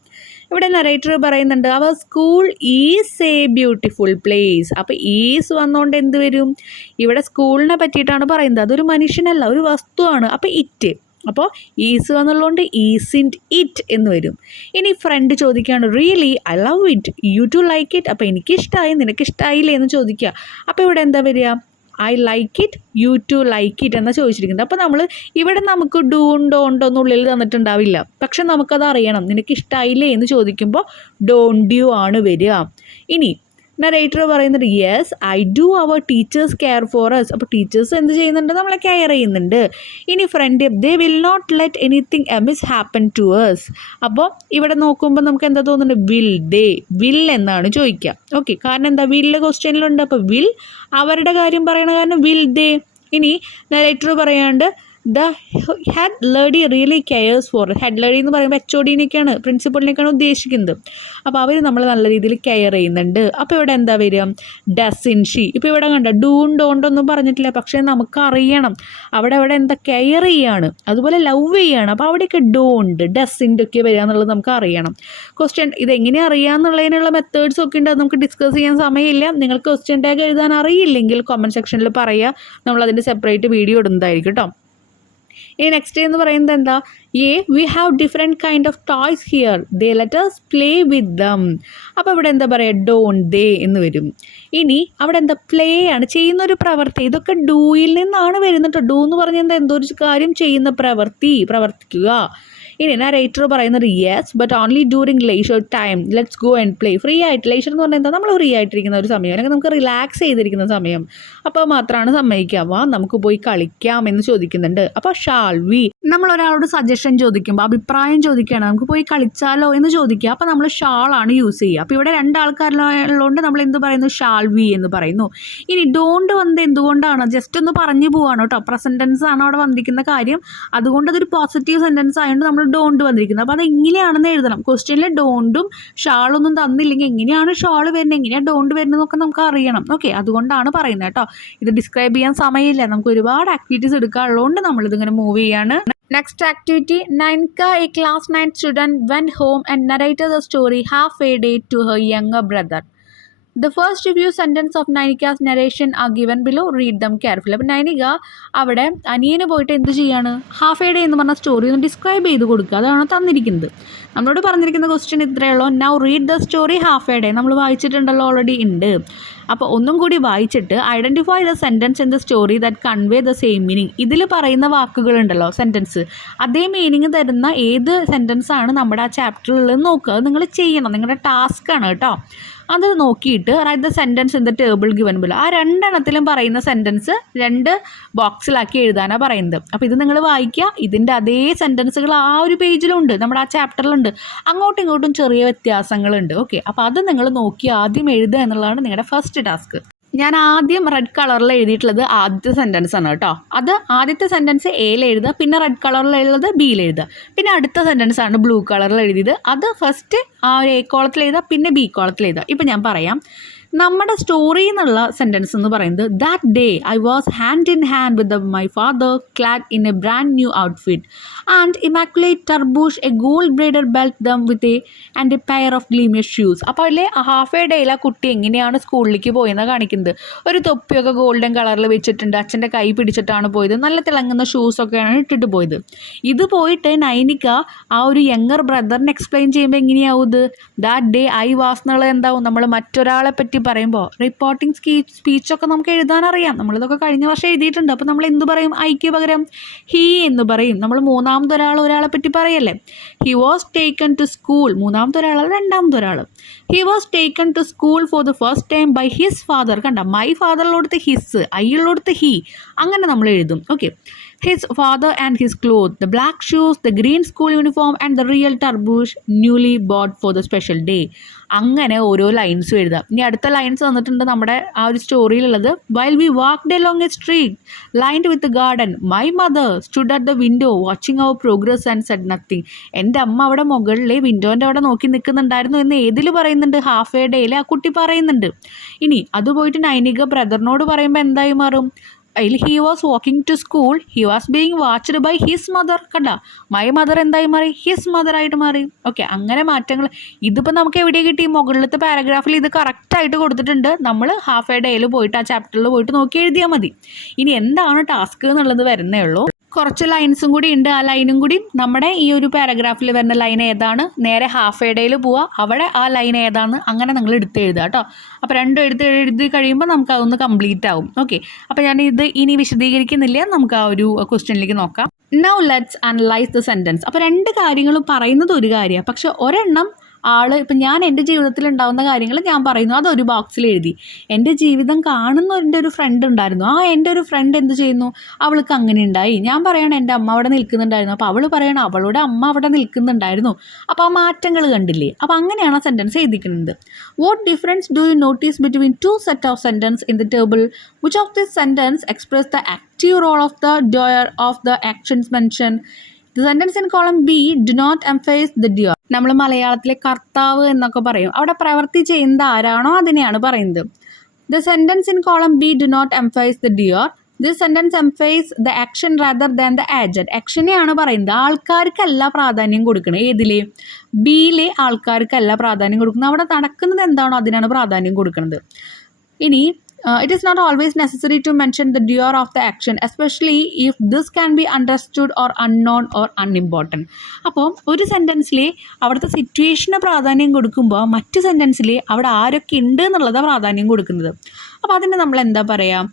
ഇവിടെ നറേറ്റർ പറയുന്നുണ്ട് our school is a beautiful place. അപ്പോൾ ഈസ് വന്നുകൊണ്ട് എന്ത് വരും, ഇവിടെ സ്കൂളിനെ പറ്റിയിട്ടാണ് പറയുന്നത്, അതൊരു മനുഷ്യനല്ല ഒരു വസ്തുവാണ്. അപ്പോൾ ഇറ്റ്, അപ്പോൾ ഈസ് വന്നുള്ളതുകൊണ്ട് ഈസിൻറ്റ് ഇറ്റ് എന്ന് വരും. ഇനി ഫ്രണ്ട് ചോദിക്കുകയാണ് really I love it you too like it. അപ്പോൾ എനിക്കിഷ്ടമായി നിനക്കിഷ്ടമായില്ലേ എന്ന് ചോദിക്കുക. അപ്പോൾ ഇവിടെ എന്താ വരിക, I like it you too like it എന്നാണ് ചോദിച്ചിരിക്കുന്നത്. അപ്പോൾ നമ്മൾ ഇവിടെ നമുക്ക് ഡൂ ഉണ്ടോ ഉണ്ടോ എന്നുള്ളിൽ തന്നിട്ടുണ്ടാവില്ല, പക്ഷെ നമുക്കത് അറിയണം. നിനക്കിഷ്ടമായില്ലേ എന്ന് ചോദിക്കുമ്പോൾ ഡോണ്ട് യു ആണ് വരിക. ഇനി നറേറ്റർ പറയുന്നത് yes I do our teachers care for us. അപ്പോൾ ടീച്ചേഴ്സ് എന്ത് ചെയ്യുന്നുണ്ട്, നമ്മളെ കെയർ ചെയ്യുന്നുണ്ട്. ഇനി friend they will not let anything amiss happen to us. അപ്പോൾ ഇവിടെ നോക്കുമ്പോൾ നമുക്ക് എന്താ തോന്നുന്നുണ്ട്, വിൽ ദേ, വിൽ എന്നാണ് ചോദിക്കുക. ഓക്കെ, കാരണം എന്താ വില്ല് ക്വസ്റ്റ്യനിലുണ്ട്. അപ്പോൾ വിൽ അവരുടെ കാര്യം പറയണ കാരണം വിൽ ദേ. ഇനി നറേറ്റർ പറയാണ്ട് the head lady really cares four. Head lady എന്ന് പറയുമ്പോൾ HOD-നെയൊക്കെയാണ്, പ്രിൻസിപ്പളിനെയൊക്കെയാണ് ഉദ്ദേശിക്കുന്നത്. അപ്പോൾ അവർ നമ്മൾ നല്ല രീതിയിൽ കെയർ ചെയ്യുന്നുണ്ട്. അപ്പോൾ ഇവിടെ എന്താ വരിക, ഡസ് ഇൻ ഷീ. ഇപ്പോൾ ഇവിടെ കണ്ട ഡൂൺ ഡോണ്ടൊന്നും പറഞ്ഞിട്ടില്ല, പക്ഷേ നമുക്കറിയണം അവിടെ എന്താ കെയർ ചെയ്യാണ്, അതുപോലെ ലവ് ചെയ്യാണ്. അപ്പോൾ അവിടെയൊക്കെ ഡോണ്ട് ഡസിൻ്റെ ഒക്കെ വരിക എന്നുള്ളത് നമുക്ക് അറിയണം. ക്വസ്റ്റ്യൻ ഇതെങ്ങനെ അറിയാമെന്നുള്ളതിനുള്ള മെത്തേഡ്സ് ഒക്കെ ഉണ്ട്, അത് നമുക്ക് ഡിസ്കസ് ചെയ്യാൻ സമയമില്ല. നിങ്ങൾക്ക് ക്വസ്റ്റ്യൻ ടാഗ് എഴുതാൻ അറിയില്ലെങ്കിൽ കമൻറ്റ് സെക്ഷനിൽ പറയുക, നമ്മളതിൻ്റെ സെപ്പറേറ്റ് വീഡിയോ ഇടുന്നതായിരിക്കും കേട്ടോ. ഇനി നെക്സ്റ്റ് എന്ന് പറയുന്നത് എന്താ, we have different kind of toys here they let us play with dum. അപ്പോൾ ഇവിടെ എന്താ പറയുക, ഡോണ്ട് ദേ എന്ന് വരും. ഇനി അവിടെ എന്താ, പ്ലേ ആണ്, ചെയ്യുന്നൊരു പ്രവൃത്തി. ഇതൊക്കെ ഡൂയിൽ നിന്നാണ് വരുന്നത്. ഡൂ എന്ന് പറഞ്ഞാൽ എന്താ, എന്തോ ഒരു കാര്യം ചെയ്യുന്ന പ്രവർത്തിക്കുക. ഇനി നറേറ്റർ പറയുന്നത് yes but only during leisure time let's go and play. Free ആയിട്ട്, ലേഷർ എന്ന് പറഞ്ഞാൽ എന്താ, നമ്മൾ ഫ്രീ ആയിട്ടിരിക്കുന്ന ഒരു സമയം, അല്ലെങ്കിൽ നമുക്ക് റിലാക്സ് ചെയ്തിരിക്കുന്ന സമയം. അപ്പോൾ മാത്രമാണ് സമ്മതിക്കുക, നമുക്ക് പോയി കളിക്കാം എന്ന് ചോദിക്കുന്നുണ്ട്. അപ്പോൾ ഷാൾ വി, നമ്മൾ ഒരാളോട് സജഷൻ ചോദിക്കുമ്പോൾ അഭിപ്രായം ചോദിക്കുകയാണ്, നമുക്ക് പോയി കളിച്ചാലോ എന്ന് ചോദിക്കുക. അപ്പോൾ നമ്മൾ ഷാളാണ് യൂസ് ചെയ്യുക. അപ്പോൾ ഇവിടെ രണ്ടാൾക്കാരുള്ളതുകൊണ്ട് നമ്മൾ എന്ത് പറയുന്നു, ഷാൾ വി എന്ന് പറയുന്നു. ഇനി ഡോണ്ട് വന്നത് എന്തുകൊണ്ടാണ്, ജസ്റ്റ് ഒന്ന് പറഞ്ഞു പോവാണ് കേട്ടോ, പ്രസൻറ്റ് ടെൻസ് ആണ് അവിടെ വന്നിരിക്കുന്ന കാര്യം, അതുകൊണ്ട് അതൊരു പോസിറ്റീവ് സെൻറ്റൻസ് ആയതുകൊണ്ട് നമ്മൾ ഡോണ്ട് വന്നിരിക്കുന്നത്. അപ്പോൾ അത് എങ്ങനെയാണെന്ന് എഴുതണം. ക്വസ്റ്റ്യനിൽ ഡോണ്ടും ഷാളൊന്നും തന്നില്ലെങ്കിൽ എങ്ങനെയാണ് ഷാൾ വരുന്നത്, എങ്ങനെയാണ് ഡോണ്ട് വരുന്നതെന്നൊക്കെ നമുക്ക് അറിയണം. ഓക്കെ, അതുകൊണ്ടാണ് പറയുന്നത് കേട്ടോ. ഇത് ഡിസ്ക്രൈബ് ചെയ്യാൻ സമയമില്ല, നമുക്ക് ഒരുപാട് ആക്ടിവിറ്റീസ് എടുക്കാനുള്ളതുകൊണ്ട് നമ്മളിതിങ്ങനെ മൂവ് ചെയ്യാണ്. Next activity, Nainka, a class 9 student, went home and narrated the story half a day to her younger brother. The first few sentences of Nainika's narration are given below. Read them carefully. അപ്പോൾ നൈനിക അവിടെ അനിയന് പോയിട്ട് എന്ത് ചെയ്യാണ്, half a day എന്ന് പറഞ്ഞ story ഒന്ന് describe ചെയ്ത് കൊടുക്കുക, അതാണ് തന്നിരിക്കുന്നത്. നമ്മളോട് പറഞ്ഞിരിക്കുന്ന ക്വസ്റ്റ്യൻ ഇത്രയേ ഉള്ളൂ. Now read the story half a day. നമ്മൾ വായിച്ചിട്ടുണ്ടല്ലോ, ഓൾറെഡി ഉണ്ട്. അപ്പോൾ ഒന്നും കൂടി വായിച്ചിട്ട് identify the sentence in the story that convey the same meaning. ഇതിൽ പറയുന്ന വാക്കുകളുണ്ടല്ലോ, സെൻറ്റൻസ്, അതേ മീനിങ് തരുന്ന ഏത് സെൻറ്റൻസാണ് നമ്മുടെ ആ ചാപ്റ്ററിലുള്ളത് നോക്കുക. അത് നിങ്ങൾ ചെയ്യണം, നിങ്ങളുടെ ടാസ്ക്കാണ് കേട്ടോ. അത് നോക്കിയിട്ട് write the sentence in the table given below. ആ രണ്ടെണ്ണത്തിലും പറയുന്ന സെൻറ്റൻസ് 2 ബോക്സിലാക്കി എഴുതാനാണ് പറയുന്നത്. അപ്പോൾ ഇത് നിങ്ങൾ വായിക്കുക. ഇതിൻ്റെ അതേ സെൻറ്റൻസുകൾ ആ ഒരു പേജിലുണ്ട്, നമ്മുടെ ആ ചാപ്റ്ററിലുണ്ട്. അങ്ങോട്ടും ഇങ്ങോട്ടും ചെറിയ വ്യത്യാസങ്ങളുണ്ട്. ഓക്കെ, അപ്പോൾ അത് നിങ്ങൾ നോക്കി ആദ്യം എഴുതുക എന്നുള്ളതാണ് നിങ്ങളുടെ ഫസ്റ്റ് ടാസ്ക്. ഞാൻ ആദ്യം റെഡ് കളറിൽ എഴുതിയിട്ടുള്ളത് ആദ്യത്തെ സെൻറ്റൻസ് ആണ് കേട്ടോ. അത് ആദ്യത്തെ സെൻറ്റൻസ് എയിൽ എഴുതുക, പിന്നെ റെഡ് കളറിൽ എഴുതുന്നത് ബിയിൽ എഴുതുക. പിന്നെ അടുത്ത സെൻറ്റൻസ് ആണ് ബ്ലൂ കളറിൽ എഴുതിയത്, അത് ഫസ്റ്റ് ആ ഒരു എ കോളത്തിൽ എഴുതുക, പിന്നെ ബി കോളത്തിൽ എഴുതുക. ഇപ്പം ഞാൻ പറയാം, നമ്മുടെ സ്റ്റോറി എന്നുള്ള സെൻറ്റൻസ് എന്ന് പറയുന്നത് that day I was hand in hand with my father clad in a brand new outfit and immaculate tarboosh a gold braided belt them with a pair of gleaming shoes. അപ്പോൾ അല്ലേ half A ഡേയിൽ ആ കുട്ടി എങ്ങനെയാണ് സ്കൂളിലേക്ക് പോയെന്ന് കാണിക്കുന്നത്. ഒരു തൊപ്പിയൊക്കെ ഗോൾഡൻ കളറിൽ വെച്ചിട്ടുണ്ട്, അച്ഛൻ്റെ കൈ പിടിച്ചിട്ടാണ് പോയത്, നല്ല തിളങ്ങുന്ന ഷൂസൊക്കെയാണ് ഇട്ടിട്ട് പോയത്. ഇത് പോയിട്ട് നൈനിക ആ ഒരു യങ്ങർ ബ്രദറിനെ എക്സ്പ്ലെയിൻ ചെയ്യുമ്പോൾ എങ്ങനെയാവും ഇത് ദാറ്റ് ഡേ ഐ വാസ് എന്നുള്ളത് എന്താവും, നമ്മൾ മറ്റൊരാളെ പറ്റി പറയുമ്പോൾ റിപ്പോർട്ടിംഗ് സ്പീച്ചൊക്കെ നമുക്ക് എഴുതാനറിയാം, നമ്മളിതൊക്കെ കഴിഞ്ഞ വർഷം എഴുതിയിട്ടുണ്ട്. അപ്പോൾ നമ്മൾ എന്ത് പറയും, ഐക്ക് പകരം ഹീ എന്ന് പറയും. നമ്മൾ ഒരാളെ പറ്റി പറയല്ലേ. He was taken to school, മൂന്നാമതൊരാൾ, രണ്ടാമതൊരാൾ. He was taken to school for the first time by his father. കണ്ട, മൈ ഫാദറിലോടുത്ത് ഹിസ്, ഐയിലോടുത്ത് ഹീ, അങ്ങനെ നമ്മൾ എഴുതും. Okay, his father and his cloth, the black shoes, the green school uniform and the real tarboosh newly bought for the special day. അങ്ങനെ ഓരോ ലൈൻസും എഴുതാം. ഇനി അടുത്ത ലൈൻസ് വന്നിട്ടുണ്ട് നമ്മുടെ ആ ഒരു സ്റ്റോറിയിലുള്ളത്. While we walked along a street lined with garden my mother stood at the window watching our progress and said nothing. എൻ്റെ അമ്മ അവിടെ മുകളിലെ വിൻഡോൻ്റെ അവിടെ നോക്കി നിൽക്കുന്നുണ്ടായിരുന്നു എന്ന് ഏതിൽ പറയുന്നുണ്ട്, ഹാഫ് എ ഡേയിൽ ആ കുട്ടി പറയുന്നുണ്ട്. ഇനി അത് പോയിട്ട് നൈനിക ബ്രദറിനോട് പറയുമ്പോൾ എന്തായി മാറും, അതിൽ he was walking to school, he was being watched by his mother. കണ്ട, മൈ മദർ എന്തായി മാറി, ഹിസ് മദർ ആയിട്ട് മാറി. ഓക്കെ, അങ്ങനെ മാറ്റങ്ങൾ. ഇതിപ്പോൾ നമുക്ക് എവിടെ കിട്ടി, മുകളിലത്തെ പാരഗ്രാഫിൽ ഇത് കറക്റ്റായിട്ട് കൊടുത്തിട്ടുണ്ട്. നമ്മൾ ഹാഫ് എ ഡേയിൽ പോയിട്ട് ആ ചാപ്റ്ററിൽ പോയിട്ട് നോക്കി എഴുതിയാൽ മതി. ഇനി എന്താണ് ടാസ്ക് എന്നുള്ളത് വരുന്നേ ഉള്ളൂ. കുറച്ച് ലൈൻസും കൂടി ഉണ്ട്. ആ ലൈനും കൂടി നമ്മുടെ ഈ ഒരു പാരഗ്രാഫിൽ വരുന്ന ലൈൻ ഏതാണ്, നേരെ ഹാഫ് എ ഡേയിൽ പോവുക, അവിടെ ആ ലൈൻ ഏതാണ്, അങ്ങനെ നിങ്ങൾ എടുത്ത് എഴുതുക കേട്ടോ. അപ്പോൾ രണ്ടും എഴുതി കഴിയുമ്പോൾ നമുക്ക് അതൊന്ന് കംപ്ലീറ്റ് ആവും. ഓക്കെ, അപ്പോൾ ഞാൻ ഇത് ഇനി വിശദീകരിക്കുന്നില്ല, നമുക്ക് ആ ഒരു ക്വസ്റ്റ്യനിലേക്ക് നോക്കാം. Now let's analyse the sentence. അപ്പോൾ രണ്ട് കാര്യങ്ങളും പറയുന്നത് ഒരു കാര്യമാണ്, പക്ഷെ ഒരെണ്ണം ഇപ്പം ഞാൻ എൻ്റെ ജീവിതത്തിൽ ഉണ്ടാകുന്ന കാര്യങ്ങൾ ഞാൻ പറയുന്നു, അതൊരു ബോക്സിൽ എഴുതി. എൻ്റെ ജീവിതം കാണുന്ന എൻ്റെ ഒരു ഫ്രണ്ട് ഉണ്ടായിരുന്നു, എൻ്റെ ഒരു ഫ്രണ്ട് എന്ത് ചെയ്യുന്നു, അവൾക്ക് അങ്ങനെ ഉണ്ടായി. ഞാൻ പറയണം എൻ്റെ അമ്മ അവിടെ നിൽക്കുന്നുണ്ടായിരുന്നു, അപ്പോൾ അവൾ പറയണം അവളുടെ അമ്മ അവിടെ നിൽക്കുന്നുണ്ടായിരുന്നു. അപ്പോൾ ആ മാറ്റങ്ങൾ കണ്ടില്ലേ. അപ്പോൾ അങ്ങനെയാണ് ആ സെൻറ്റൻസ് എഴുതിക്കുന്നത്. What difference do you notice between two set of sentence in the table? Which of this sentence express the active role of the doer of the actions mention? The sentence in column B do not emphasize the doer. നമ്മൾ മലയാളത്തിലെ കർത്താവ് എന്നൊക്കെ പറയും, അവിടെ പ്രവൃത്തി ചെയ്യുന്നത് ആരാണോ അതിനെയാണ് പറയുന്നത്. The sentence in column B do not emphasize the doer. This sentence emphasizes the action rather than the agent. ആക്ഷനെയാണ് പറയുന്നത്, ആൾക്കാർക്കല്ല പ്രാധാന്യം കൊടുക്കുന്നത്. ഏതിലെ, ബിയിലെ ആൾക്കാർക്കല്ല പ്രാധാന്യം കൊടുക്കുന്നത്. അവിടെ നടക്കുന്നത് എന്താണോ അതിനാണ് പ്രാധാന്യം കൊടുക്കുന്നത്. ഇനി it is not always necessary to mention the doer of the action, especially if this can be understood or unknown or unimportant. അപ്പോൾ ഒരു സെൻറ്റൻസിൽ അവിടുത്തെ സിറ്റുവേഷന് പ്രാധാന്യം കൊടുക്കുമ്പോൾ മറ്റ് സെൻറ്റൻസിൽ അവിടെ ആരൊക്കെ ഉണ്ട് എന്നുള്ളതാണ് പ്രാധാന്യം കൊടുക്കുന്നത്. അപ്പോൾ അതിന് നമ്മൾ എന്താ പറയുക,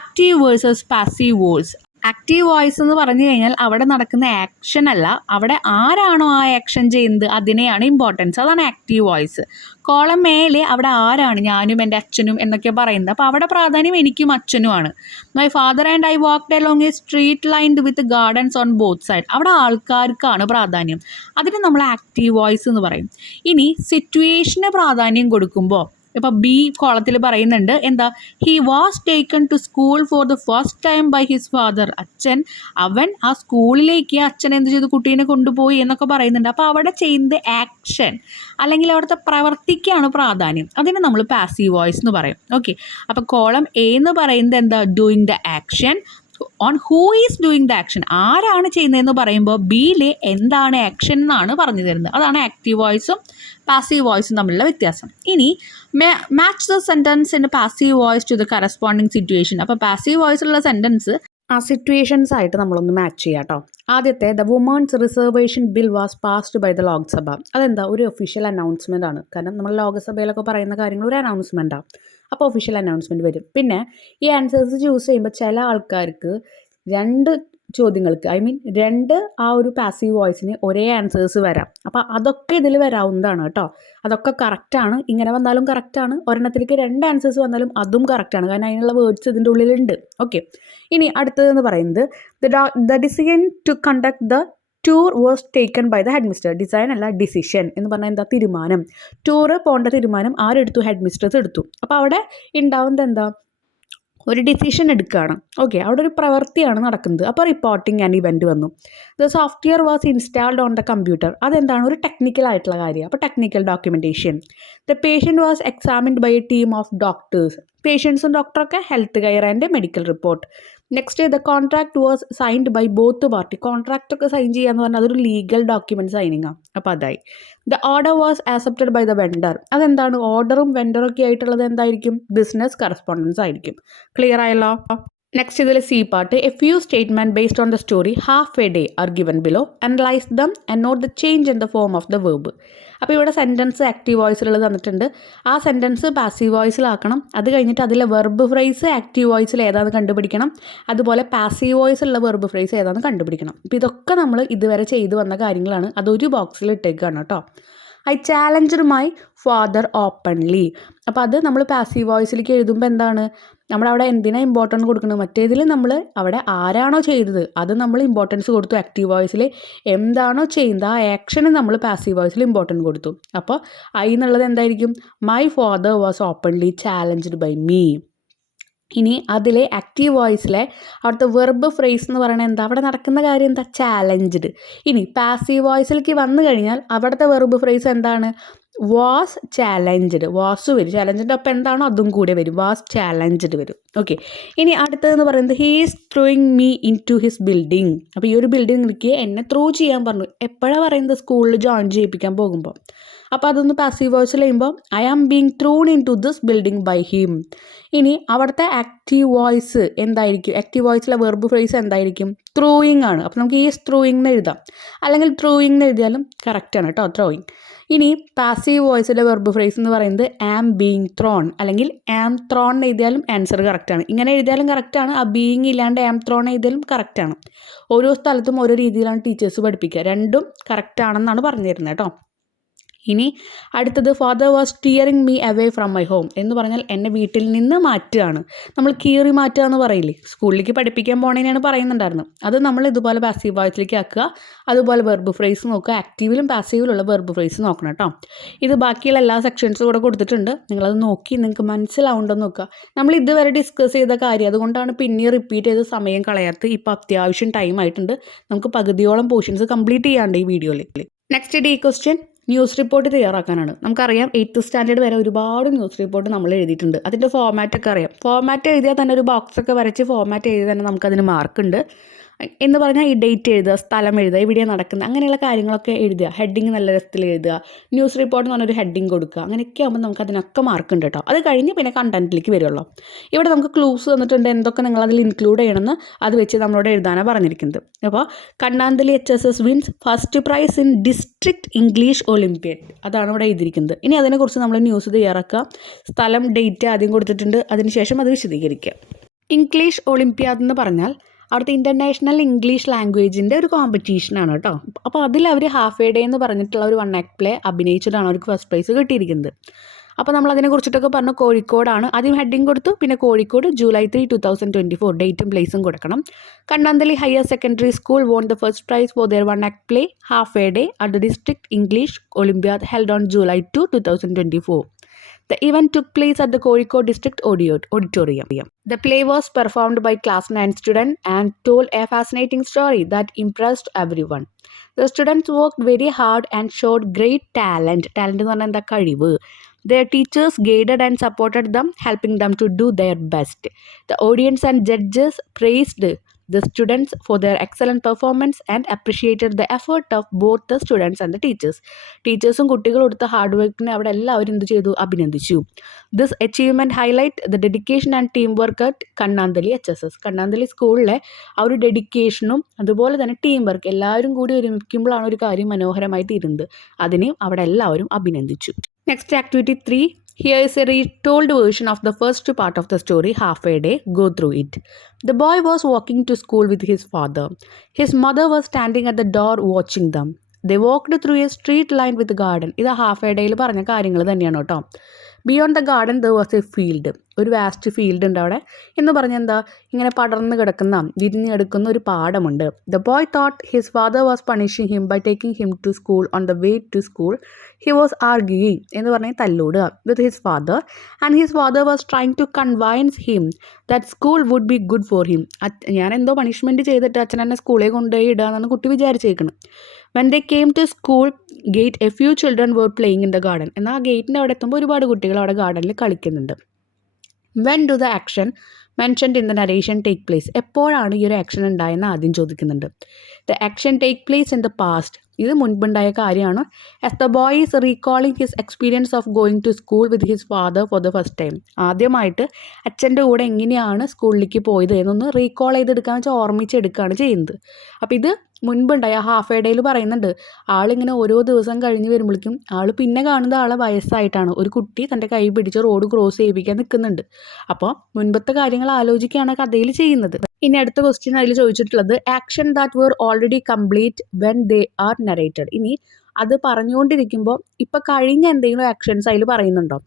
active versus passive voice. Active voice എന്ന് പറഞ്ഞു കഴിഞ്ഞാൽ അവിടെ നടക്കുന്ന ആക്ഷൻ അല്ല, അവിടെ ആരാണോ ആ ആക്ഷൻ ചെയ്യുന്നത് അതിനെയാണ് ഇമ്പോർട്ടൻസ്, അതാണ് ആക്റ്റീവ് വോയിസ്. കോളം മേലെ അവിടെ ആരാണ്, ഞാനും എൻ്റെ അച്ഛനും എന്നൊക്കെ പറയുന്നത്, അപ്പോൾ അവിടെ പ്രാധാന്യം എനിക്കും അച്ഛനുമാണ്. My father and I walked along a street lined with gardens on both side, അവിടെ ആൾക്കാർക്കാണ് പ്രാധാന്യം, അതിന് നമ്മൾ ആക്റ്റീവ് വോയിസ് എന്ന് പറയും. ഇനി സിറ്റുവേഷന് പ്രാധാന്യം കൊടുക്കുമ്പോൾ ഇപ്പോൾ ബി കോളത്തിൽ പറയുന്നുണ്ട് എന്താ, he was taken to school for the first time by his father. അവൻ ആ സ്കൂളിലേക്ക് അച്ഛൻ എന്ത് ചെയ്തു, കുട്ടീനെ കൊണ്ടുപോയി എന്നൊക്കെ പറയുന്നുണ്ട്. അപ്പോൾ അവിടെ ചെയ്യുന്നത് ആക്ഷൻ അല്ലെങ്കിൽ അവിടുത്തെ പ്രവർത്തിക്കാണ് പ്രാധാന്യം, അതിന് നമ്മൾ പാസീവ് വോയിസ് എന്ന് പറയും. ഓക്കെ, അപ്പോൾ കോളം എ എന്ന് പറയുന്നത് എന്താ, doing the action. On who is doing the action, ആരാണ് ചെയ്യുന്നതെന്ന് പറയുമ്പോൾ ബിയിലെ എന്താണ് ആക്ഷൻ എന്നാണ് പറഞ്ഞു തരുന്നത്. അതാണ് ആക്റ്റീവ് വോയിസും പാസീവ് വോയിസും തമ്മിലുള്ള വ്യത്യാസം. ഇനി match the sentence in passive voice to the corresponding situation. അപ്പോൾ പാസീവ് വോയിസുള്ള സെൻറ്റൻസ് ആ സിറ്റുവേഷൻസ് ആയിട്ട് നമ്മളൊന്ന് മാച്ച് ചെയ്യാം കേട്ടോ. ആദ്യത്തെ, the women's reservation bill was passed by the Lok Sabha. അതെന്താ, ഒരു ഒഫീഷ്യൽ അനൗൺസ്മെൻ്റ് ആണ്. കാരണം നമ്മൾ ലോകസഭയിലൊക്കെ പറയുന്ന കാര്യങ്ങൾ ഒരു അനൗൺസ്മെൻറ്റാണ്, അപ്പോൾ ഒഫീഷ്യൽ അനൗൺസ്മെൻറ്റ് വരും. പിന്നെ ഈ ആൻസേഴ്സ് ചൂസ് ചെയ്യുമ്പോൾ ചില ആൾക്കാർക്ക് രണ്ട് ചോദ്യങ്ങൾക്ക് രണ്ട് ആ ഒരു പാസീവ് വോയിസിന് ഒരേ ആൻസേഴ്സ് വരാം. അപ്പോൾ അതൊക്കെ ഇതിൽ വരാവുന്നതാണ് കേട്ടോ. അതൊക്കെ കറക്റ്റാണ്, ഇങ്ങനെ വന്നാലും കറക്റ്റാണ്, ഒരെണ്ണത്തിലേക്ക് രണ്ട് ആൻസേഴ്സ് വന്നാലും അതും കറക്റ്റാണ്, കാരണം അതിനുള്ള വേർഡ്സ് ഇതിൻ്റെ ഉള്ളിലുണ്ട്. ഓക്കെ, ഇനി അടുത്തതെന്ന് പറയുന്നത് the decision to conduct the tour was taken by the head mister. Design അല്ല, ഡിസിഷൻ എന്ന് പറഞ്ഞാൽ എന്താ, തീരുമാനം. ടൂറ് പോകേണ്ട തീരുമാനം ആരെടുത്തു, ഹെഡ് മിസ്റ്റേഴ്സ് എടുത്തു. അപ്പോൾ അവിടെ ഉണ്ടാവുന്നത് എന്താ, ഒരു ഡിസിഷൻ എടുക്കുകയാണ്. ഓക്കെ, അവിടെ ഒരു പ്രവൃത്തിയാണ് നടക്കുന്നത്. അപ്പോൾ റിപ്പോർട്ടിംഗ് ആൻഡ് ഇവൻറ്റ് വന്നു. The software was installed on the computer. അതെന്താണ്? ഒരു ടെക്നിക്കൽ ആയിട്ടുള്ള കാര്യം. അപ്പോൾ technical documentation. The patient was examined by a team of doctors. പേഷ്യൻസും ഡോക്ടറൊക്കെ health care and medical report. Next the contract was signed by both party. Contract ഒക്കെ sign ചെയ്യാന്ന് പറഞ്ഞാൽ അതൊരു ലീഗൽ ഡോക്യുമെൻറ്റ് സൈനിങ് ആണ്. അപ്പോൾ അതായി. The order was accepted by the vendor. അതെന്താണ്? ഓർഡറും വെണ്ടറൊക്കെ ആയിട്ടുള്ളത് എന്തായിരിക്കും? ബിസിനസ് കറസ്പോണ്ടൻസ് ആയിരിക്കും. ക്ലിയർ ആയല്ലോ? നെക്സ്റ്റ് ഇതിൽ C part. A few statement based on the story half a day are given below. Analyse them and note the change in the form of the verb. അപ്പോൾ ഇവിടെ sentence active വോയിസിലുള്ളത് തന്നിട്ടുണ്ട്. ആ sentence passive വോയിസിലാക്കണം. അത് കഴിഞ്ഞിട്ട് അതിലെ verb phrase active വോയിസിൽ ഏതാണെന്ന് കണ്ടുപിടിക്കണം. അതുപോലെ പാസീവ് വോയിസുള്ള വെർബ് ഫ്രേസ് ഏതാണെന്ന് കണ്ടുപിടിക്കണം. അപ്പോൾ ഇതൊക്കെ നമ്മൾ ഇതുവരെ ചെയ്തു വന്ന കാര്യങ്ങളാണ്. അതൊരു ബോക്സിൽ ഇട്ടേക്കാണ് കേട്ടോ. I challenged my father openly. അപ്പോൾ അത് നമ്മൾ പാസീവ് വോയിസിലേക്ക് എഴുതുമ്പോൾ എന്താണ്? നമ്മളവിടെ എന്തിനാണ് ഇമ്പോർട്ടൻസ് കൊടുക്കുന്നത്? മറ്റേതിൽ നമ്മൾ അവിടെ ആരാണോ ചെയ്തത് അത് നമ്മൾ ഇമ്പോർട്ടൻസ് കൊടുത്തു. ആക്റ്റീവ് വോയിസിൽ എന്താണോ ചെയ്യുന്നത് ആ ആക്ഷന് നമ്മൾ പാസീവ് വോയിസിൽ ഇമ്പോർട്ടൻസ് കൊടുത്തു. അപ്പോൾ ഐ എന്നുള്ളത് എന്തായിരിക്കും? My father was openly challenged by me. ഇനി അതിലെ ആക്റ്റീവ് വോയിസിലെ അവിടുത്തെ വെർബ് ഫ്രേസ് എന്ന് പറയുന്നത് എന്താ? അവിടെ നടക്കുന്ന കാര്യം എന്താ? ചാലഞ്ച്ഡ്. ഇനി പാസീവ് വോയിസിലേക്ക് വന്നു കഴിഞ്ഞാൽ അവിടുത്തെ വെർബ് ഫ്രേസ് എന്താണ്? Was challenged. വാസ് വരും. ചാലഞ്ചിൻ്റെ ഒപ്പം എന്താണോ അതും കൂടെ വരും. വാസ് ചാലഞ്ച്ഡ് വരും. ഓക്കെ, ഇനി അടുത്തതെന്ന് പറയുന്നത് he is throwing me into his building. അപ്പോൾ ഈ ഒരു ബിൽഡിങ്ങിലേക്ക് എന്നെ ത്രൂ ചെയ്യാൻ പറഞ്ഞു. എപ്പോഴാണ് പറയുന്നത്? സ്കൂളിൽ ജോയിൻ ചെയ്യിപ്പിക്കാൻ പോകുമ്പോൾ. അപ്പോൾ അതൊന്ന് പാസീവ് വോയിസിൽ ചെയ്യുമ്പോൾ I am being thrown into this building by him. ഇനി അവിടുത്തെ ആക്റ്റീവ് വോയിസ് എന്തായിരിക്കും? ആക്റ്റീവ് വോയിസിലെ വെർബ് ഫ്രേസ് എന്തായിരിക്കും? ത്രോയിങ് ആണ്. അപ്പോൾ നമുക്ക് ഈസ് ത്രോയിങ് എന്ന് എഴുതാം, അല്ലെങ്കിൽ ത്രോയിങ് എന്ന് എഴുതിയാലും കറക്റ്റാണ് കേട്ടോ. ത്രോയിങ്. ഇനി പാസീവ് വോയിസിലെ വെർബ് ഫ്രേസ് എന്ന് പറയുന്നത് ആം ബീങ് ത്രോൺ, അല്ലെങ്കിൽ ആം ത്രോൺ എഴുതിയാലും ആൻസർ കറക്റ്റാണ്. ഇങ്ങനെ എഴുതിയാലും കറക്റ്റാണ്. ആ ബീങ് ഇല്ലാണ്ട് ആം ത്രോൺ എഴുതിയാലും കറക്റ്റാണ്. ഓരോ സ്ഥലത്തും ഓരോ രീതിയിലാണ് ടീച്ചേഴ്സ് പഠിപ്പിക്കുക. രണ്ടും കറക്റ്റാണെന്നാണ് പറഞ്ഞു തരുന്നത് കേട്ടോ. ഇനി അടുത്തത് father was steering me away from my home എന്ന് പറഞ്ഞാൽ എന്നെ വീട്ടിൽ നിന്ന് മാറ്റുകയാണ്. നമ്മൾ കീറി മാറ്റുക എന്ന് പറയില്ലേ? സ്കൂളിലേക്ക് പഠിപ്പിക്കാൻ പോണേനാണ് പറയുന്നുണ്ടായിരുന്നത്. അത് നമ്മൾ ഇതുപോലെ പാസീവ് വോയിസിലേക്ക് ആക്കുക. അതുപോലെ വെർബ് ഫ്രേസ് നോക്കുക. ആക്റ്റീവിലും പാസീവിലുള്ള വെർബ് ഫ്രേസ് നോക്കണം കേട്ടോ. ഇത് ബാക്കിയുള്ള എല്ലാ സെക്ഷൻസും കൂടെ കൊടുത്തിട്ടുണ്ട്. നിങ്ങളത് നോക്കി നിങ്ങൾക്ക് മനസ്സിലാവുണ്ടോ നോക്കുക. നമ്മൾ ഇതുവരെ ഡിസ്കസ് ചെയ്ത കാര്യം അതുകൊണ്ടാണ് പിന്നെ റിപ്പീറ്റ് ചെയ്ത് സമയം കളയാത്തത്. ഇപ്പോൾ അത്യാവശ്യം ടൈം ആയിട്ടുണ്ട്. നമുക്ക് പകുതിയോളം പോർഷൻസ് കംപ്ലീറ്റ് ചെയ്യാണ്ട് ഈ വീഡിയോയിൽ. Next the question news report തയ്യാറാക്കാനാണ്. നമുക്കറിയാം 8th സ്റ്റാൻഡേർഡ് വരെ ഒരുപാട് ന്യൂസ് റിപ്പോർട്ട് നമ്മൾ എഴുതിയിട്ടുണ്ട്. അതിൻ്റെ ഫോമാറ്റൊക്കെ അറിയാം. ഫോമാറ്റ് എഴുതിയാൽ തന്നെ ഒരു ബോക്സൊക്കെ വരച്ച് ഫോമാറ്റ് എഴുതി തന്നെ നമുക്കതിന് മാർക്കുണ്ട്. എന്ന് പറഞ്ഞാൽ ഈ ഡേറ്റ് എഴുതുക, സ്ഥലം എഴുതുക, ഇവിടെ നടക്കുന്നത്, അങ്ങനെയുള്ള കാര്യങ്ങളൊക്കെ എഴുതുക. ഹെഡിങ് നല്ല രസത്തിൽ എഴുതുക. ന്യൂസ് റിപ്പോർട്ട് എന്ന് പറഞ്ഞൊരു ഹെഡിങ് കൊടുക്കുക. അങ്ങനെയൊക്കെ ആകുമ്പോൾ നമുക്ക് അതിനൊക്കെ മാർക്കുണ്ട് കേട്ടോ. അത് കഴിഞ്ഞ് പിന്നെ കണ്ടന്റിലേക്ക് വരുള്ളൂ. ഇവിടെ നമുക്ക് ക്ലൂസ് തന്നിട്ടുണ്ട് എന്തൊക്കെ നിങ്ങൾ അതിൽ ഇൻക്ലൂഡ് ചെയ്യണമെന്ന്. അത് വെച്ച് നമ്മളോട് എഴുതാനാണ് പറഞ്ഞിരിക്കുന്നത്. അപ്പോൾ Kannanthali HSS wins first prize in district English olympiad. അതാണ് ഇവിടെ എഴുതിയിരിക്കുന്നത്. ഇനി അതിനെക്കുറിച്ച് നമ്മൾ ന്യൂസ് തയ്യാറാക്കുക. സ്ഥലം, ഡേറ്റ് ആദ്യം കൊടുത്തിട്ടുണ്ട്. അതിനുശേഷം അത് വിശദീകരിക്കുക. ഇംഗ്ലീഷ് ഒളിമ്പ്യാഡ് എന്ന് പറഞ്ഞാൽ അവിടുത്തെ ഇൻ്റർനാഷണൽ ഇംഗ്ലീഷ് ലാംഗ്വേജിൻ്റെ ഒരു കോമ്പറ്റീഷനാണ് കേട്ടോ. അപ്പോൾ അതിൽ അവർ ഹാഫ് എ ഡേ എന്ന് പറഞ്ഞിട്ടുള്ള ഒരു 1 ആക്ട് പ്ലേ അഭിനയിച്ചിട്ടാണ് അവർക്ക് ഫസ്റ്റ് പ്രൈസ് കിട്ടിയിരിക്കുന്നത്. അപ്പോൾ നമ്മൾ അതിനെക്കുറിച്ചിട്ടൊക്കെ പറഞ്ഞു. കോഴിക്കോടാണ് ആദ്യം ഹെഡിങ് കൊടുത്തു. പിന്നെ കോഴിക്കോട് July 3, 2024 ഡേറ്റും പ്ലേസും കൊടുക്കണം. Kannanthali higher secondary school won the first prize for their 1 act play half a day at the district English Olympiad held on July 2, 2024. The event took place at the Kozhikode District Auditorium. The play was performed by Class 9 students and told a fascinating story that impressed everyone. The students worked very hard and showed great talent. Talent എന്ന് പറഞ്ഞാൽ എന്താ? കഴിവ്. Their teachers guided and supported them, helping them to do their best. The audience and judges praised the students for their excellent performance and appreciated the effort of both the students and the teachers. ടീച്ചേഴ്സും കുട്ടികളും എടുത്ത hard വർക്കിനെ അവിടെ എല്ലാവരും എന്ത് ചെയ്തു? അഭിനന്ദിച്ചു. This achievement highlight the dedication and team work at Kannanthali HSS. Kannanthali സ്കൂളിലെ ആ ഒരു ഡെഡിക്കേഷനും അതുപോലെ തന്നെ ടീം വർക്ക് എല്ലാവരും കൂടി ഒരുമിക്കുമ്പോഴാണ് ഒരു കാര്യം മനോഹരമായി തീരുന്നത്. അതിനെയും അവിടെ എല്ലാവരും അഭിനന്ദിച്ചു. Next activity 3. Here is a retold version of the first part of the story, half a day. Go through it. The boy was walking to school with his father. His mother was standing at the door watching them. They walked through a street lined with a garden. ഇത് half A ഡേയിൽ പറഞ്ഞ കാര്യങ്ങൾ തന്നെയാണ് കേട്ടോ. Beyond the garden there was A field. ഒരു vast field ഉണ്ട് അവിടെ എന്ന് പറഞ്ഞാൽ എന്താ, ഇങ്ങനെ പടർന്ന് കിടക്കുന്ന വിരിഞ്ഞെടുക്കുന്ന ഒരു പാടമുണ്ട്. The boy thought his father was punishing him by taking him to school. On the way to school he was arguing എന്ന് പറഞ്ഞാൽ തല്ലൂടുക with his father, and his father was trying to convince him that school would be good for him. ഞാൻ എന്തോ punishment ചെയ്തിട്ട് അച്ഛൻ എന്നെ സ്കൂളിൽ കൊണ്ടുപോയി ഇടുക എന്നാണ് കുട്ടി വിചാരിച്ചേക്കണം. When they came to school gate a few children were playing in the garden. എന്നാൽ ആ ഗേറ്റിൻ്റെ അവിടെ എത്തുമ്പോൾ ഒരുപാട് കുട്ടികൾ അവിടെ ഗാർഡനിൽ കളിക്കുന്നുണ്ട്. When do the action mentioned in the narration take place. എപ്പോഴാണ് ഈ ഒരു ആക്ഷൻ ഉണ്ടായെന്ന് ആദ്യം ചോദിക്കുന്നുണ്ട്. The action take place in the past. ഇത് മുൻപുണ്ടായ കാര്യമാണ്. As the boy is recalling his experience of going to school with his father for the first time. ആദ്യമായിട്ട് അച്ഛൻ്റെ കൂടെ എങ്ങനെയാണ് സ്കൂളിലേക്ക് പോയത് എന്നൊന്ന് റീകോൾ ചെയ്തെടുക്കുകയെന്ന് വെച്ചാൽ ഓർമ്മിച്ചെടുക്കുകയാണ് ചെയ്യുന്നത്. അപ്പോൾ ഇത് മുൻപുണ്ടായ ഹാഫ് എ ഡേയിൽ പറയുന്നുണ്ട്. ആളിങ്ങനെ ഓരോ ദിവസം കഴിഞ്ഞ് വരുമ്പോഴേക്കും ആൾ പിന്നെ കാണുന്നത് ആളെ വയസ്സായിട്ടാണ്. ഒരു കുട്ടി തൻ്റെ കൈ പിടിച്ച് റോഡ് ക്രോസ് ചെയ്യിപ്പിക്കാൻ നിൽക്കുന്നുണ്ട്. അപ്പോൾ മുൻപത്തെ കാര്യങ്ങൾ ആലോചിക്കുകയാണ് കഥയിൽ ചെയ്യുന്നത്. ഇനി അടുത്ത ക്വസ്റ്റ്യൻ അതിൽ ചോദിച്ചിട്ടുള്ളത് action that were already complete when they are narrated. ഇനി അത് പറഞ്ഞുകൊണ്ടിരിക്കുമ്പോൾ ഇപ്പോൾ കഴിഞ്ഞ എന്തെങ്കിലും ആക്ഷൻസ് അതിൽ പറയുന്നുണ്ടോ?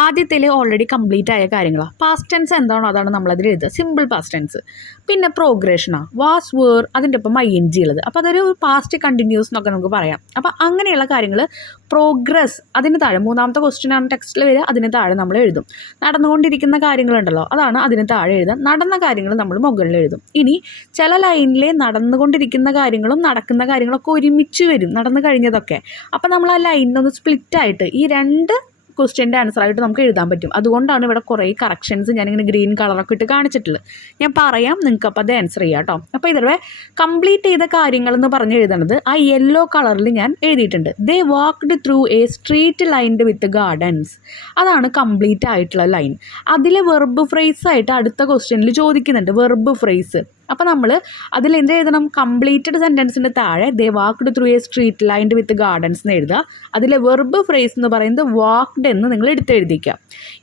ആദ്യത്തിൽ ഓൾറെഡി കംപ്ലീറ്റ് ആയ കാര്യങ്ങളാണ്. പാസ്റ്റ് ടെൻസ് എന്താണോ അതാണ് നമ്മളതിൽ എഴുതുക, സിമ്പിൾ പാസ്റ്റ് ടെൻസ്. പിന്നെ പ്രോഗ്രഷനാണ്, വാസ് വേർ അതിൻ്റെ ഒപ്പം ING ഉള്ളത്. അപ്പോൾ അതൊരു പാസ്റ്റ് കണ്ടിന്യൂസ് എന്നൊക്കെ നമുക്ക് പറയാം. അപ്പോൾ അങ്ങനെയുള്ള കാര്യങ്ങൾ പ്രോഗ്രസ് അതിന് താഴെ മൂന്നാമത്തെ ക്വസ്റ്റ്യനാണ് ടെക്സ്റ്റിൽ വരിക, അതിന് താഴെ നമ്മൾ എഴുതും. നടന്നുകൊണ്ടിരിക്കുന്ന കാര്യങ്ങളുണ്ടല്ലോ അതാണ് അതിന് താഴെ എഴുതുക. നടന്ന കാര്യങ്ങൾ നമ്മൾ മുകളിൽ എഴുതും. ഇനി ചില ലൈനിൽ നടന്നുകൊണ്ടിരിക്കുന്ന കാര്യങ്ങളും നടക്കുന്ന കാര്യങ്ങളൊക്കെ ഒരുമിച്ച് വരും, നടന്നു കഴിഞ്ഞതൊക്കെ. അപ്പോൾ നമ്മൾ ആ ലൈനിനൊന്ന് സ്പ്ലിറ്റായിട്ട് ഈ രണ്ട് ക്വസ്റ്റ്യൻ്റെ ആൻസറായിട്ട് നമുക്ക് എഴുതാൻ പറ്റും. അതുകൊണ്ടാണ് ഇവിടെ കുറേ കറക്ഷൻസ് ഞാനിങ്ങനെ ഗ്രീൻ കളറൊക്കെ ഇട്ട് കാണിച്ചിട്ടുള്ളത്. ഞാൻ പറയാം, നിങ്ങൾക്ക് അപ്പോൾ അത് ആൻസർ ചെയ്യാം കേട്ടോ. അപ്പോൾ ഇതിവിടെ കംപ്ലീറ്റ് ചെയ്ത കാര്യങ്ങളെന്ന് പറഞ്ഞ് എഴുതണത് ആ യെല്ലോ കളറിൽ ഞാൻ എഴുതിയിട്ടുണ്ട്. They walked through a street lined with gardens. അതാണ് കംപ്ലീറ്റ് ആയിട്ടുള്ള ലൈൻ. അതിൽ വെർബ് ഫ്രേസ് ആയിട്ട് അടുത്ത ക്വസ്റ്റ്യനിൽ ചോദിക്കുന്നുണ്ട് വെർബ് ഫ്രേസ്. അപ്പോൾ നമ്മൾ അതിൽ എന്ത് എഴുതണം? കംപ്ലീറ്റഡ് സെൻറ്റൻസിൻ്റെ താഴെ they walked through a street lined with gardens എന്ന് എഴുതുക. അതിലെ വെർബ് ഫ്രേസ് എന്ന് പറയുന്നത് വാക്ക്ഡ് എന്ന് നിങ്ങൾ എടുത്തെഴുതിക്കുക.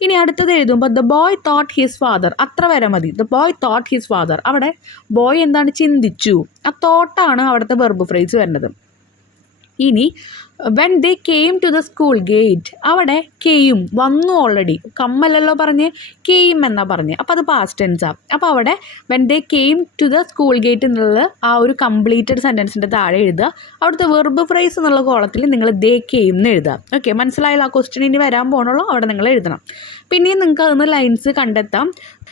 ഇനി അടുത്തത് എഴുതുമ്പോൾ the boy thought his father, അത്ര വരെ മതി. The boy thought his father, അവിടെ ബോയ് എന്താണ്? ചിന്തിച്ചു. ആ തോട്ടാണ് അവിടുത്തെ വെർബ് ഫ്രേസ് വരുന്നത്. ഇനി when they came to the school gate, അവിടെ കെയും വന്നു, ഓൾറെഡി കമ്മലല്ലോ പറഞ്ഞ് കെയിം എന്നാ പറഞ്ഞ്, അപ്പോൾ അത് പാസ്റ്റ് ടെൻസാണ്. അപ്പോൾ അവിടെ when they came to the school gate എന്നുള്ളത് ആ ഒരു കംപ്ലീറ്റഡ് സെൻറ്റൻസിൻ്റെ താഴെ എഴുതുക. അവിടുത്തെ വെർബ് ഫ്രേസ് എന്നുള്ള കോളത്തിൽ നിങ്ങൾ ദേ കെയിം എന്ന് എഴുതുക. ഓക്കെ, മനസ്സിലായല്ലോ? ആ ക്വസ്റ്റ്യൻ ഇനി വരാൻ പോകണുള്ളൂ, അവിടെ നിങ്ങൾ എഴുതണം. പിന്നെയും നിങ്ങൾക്ക് അതൊന്ന് ലൈൻസ് കണ്ടെത്താം.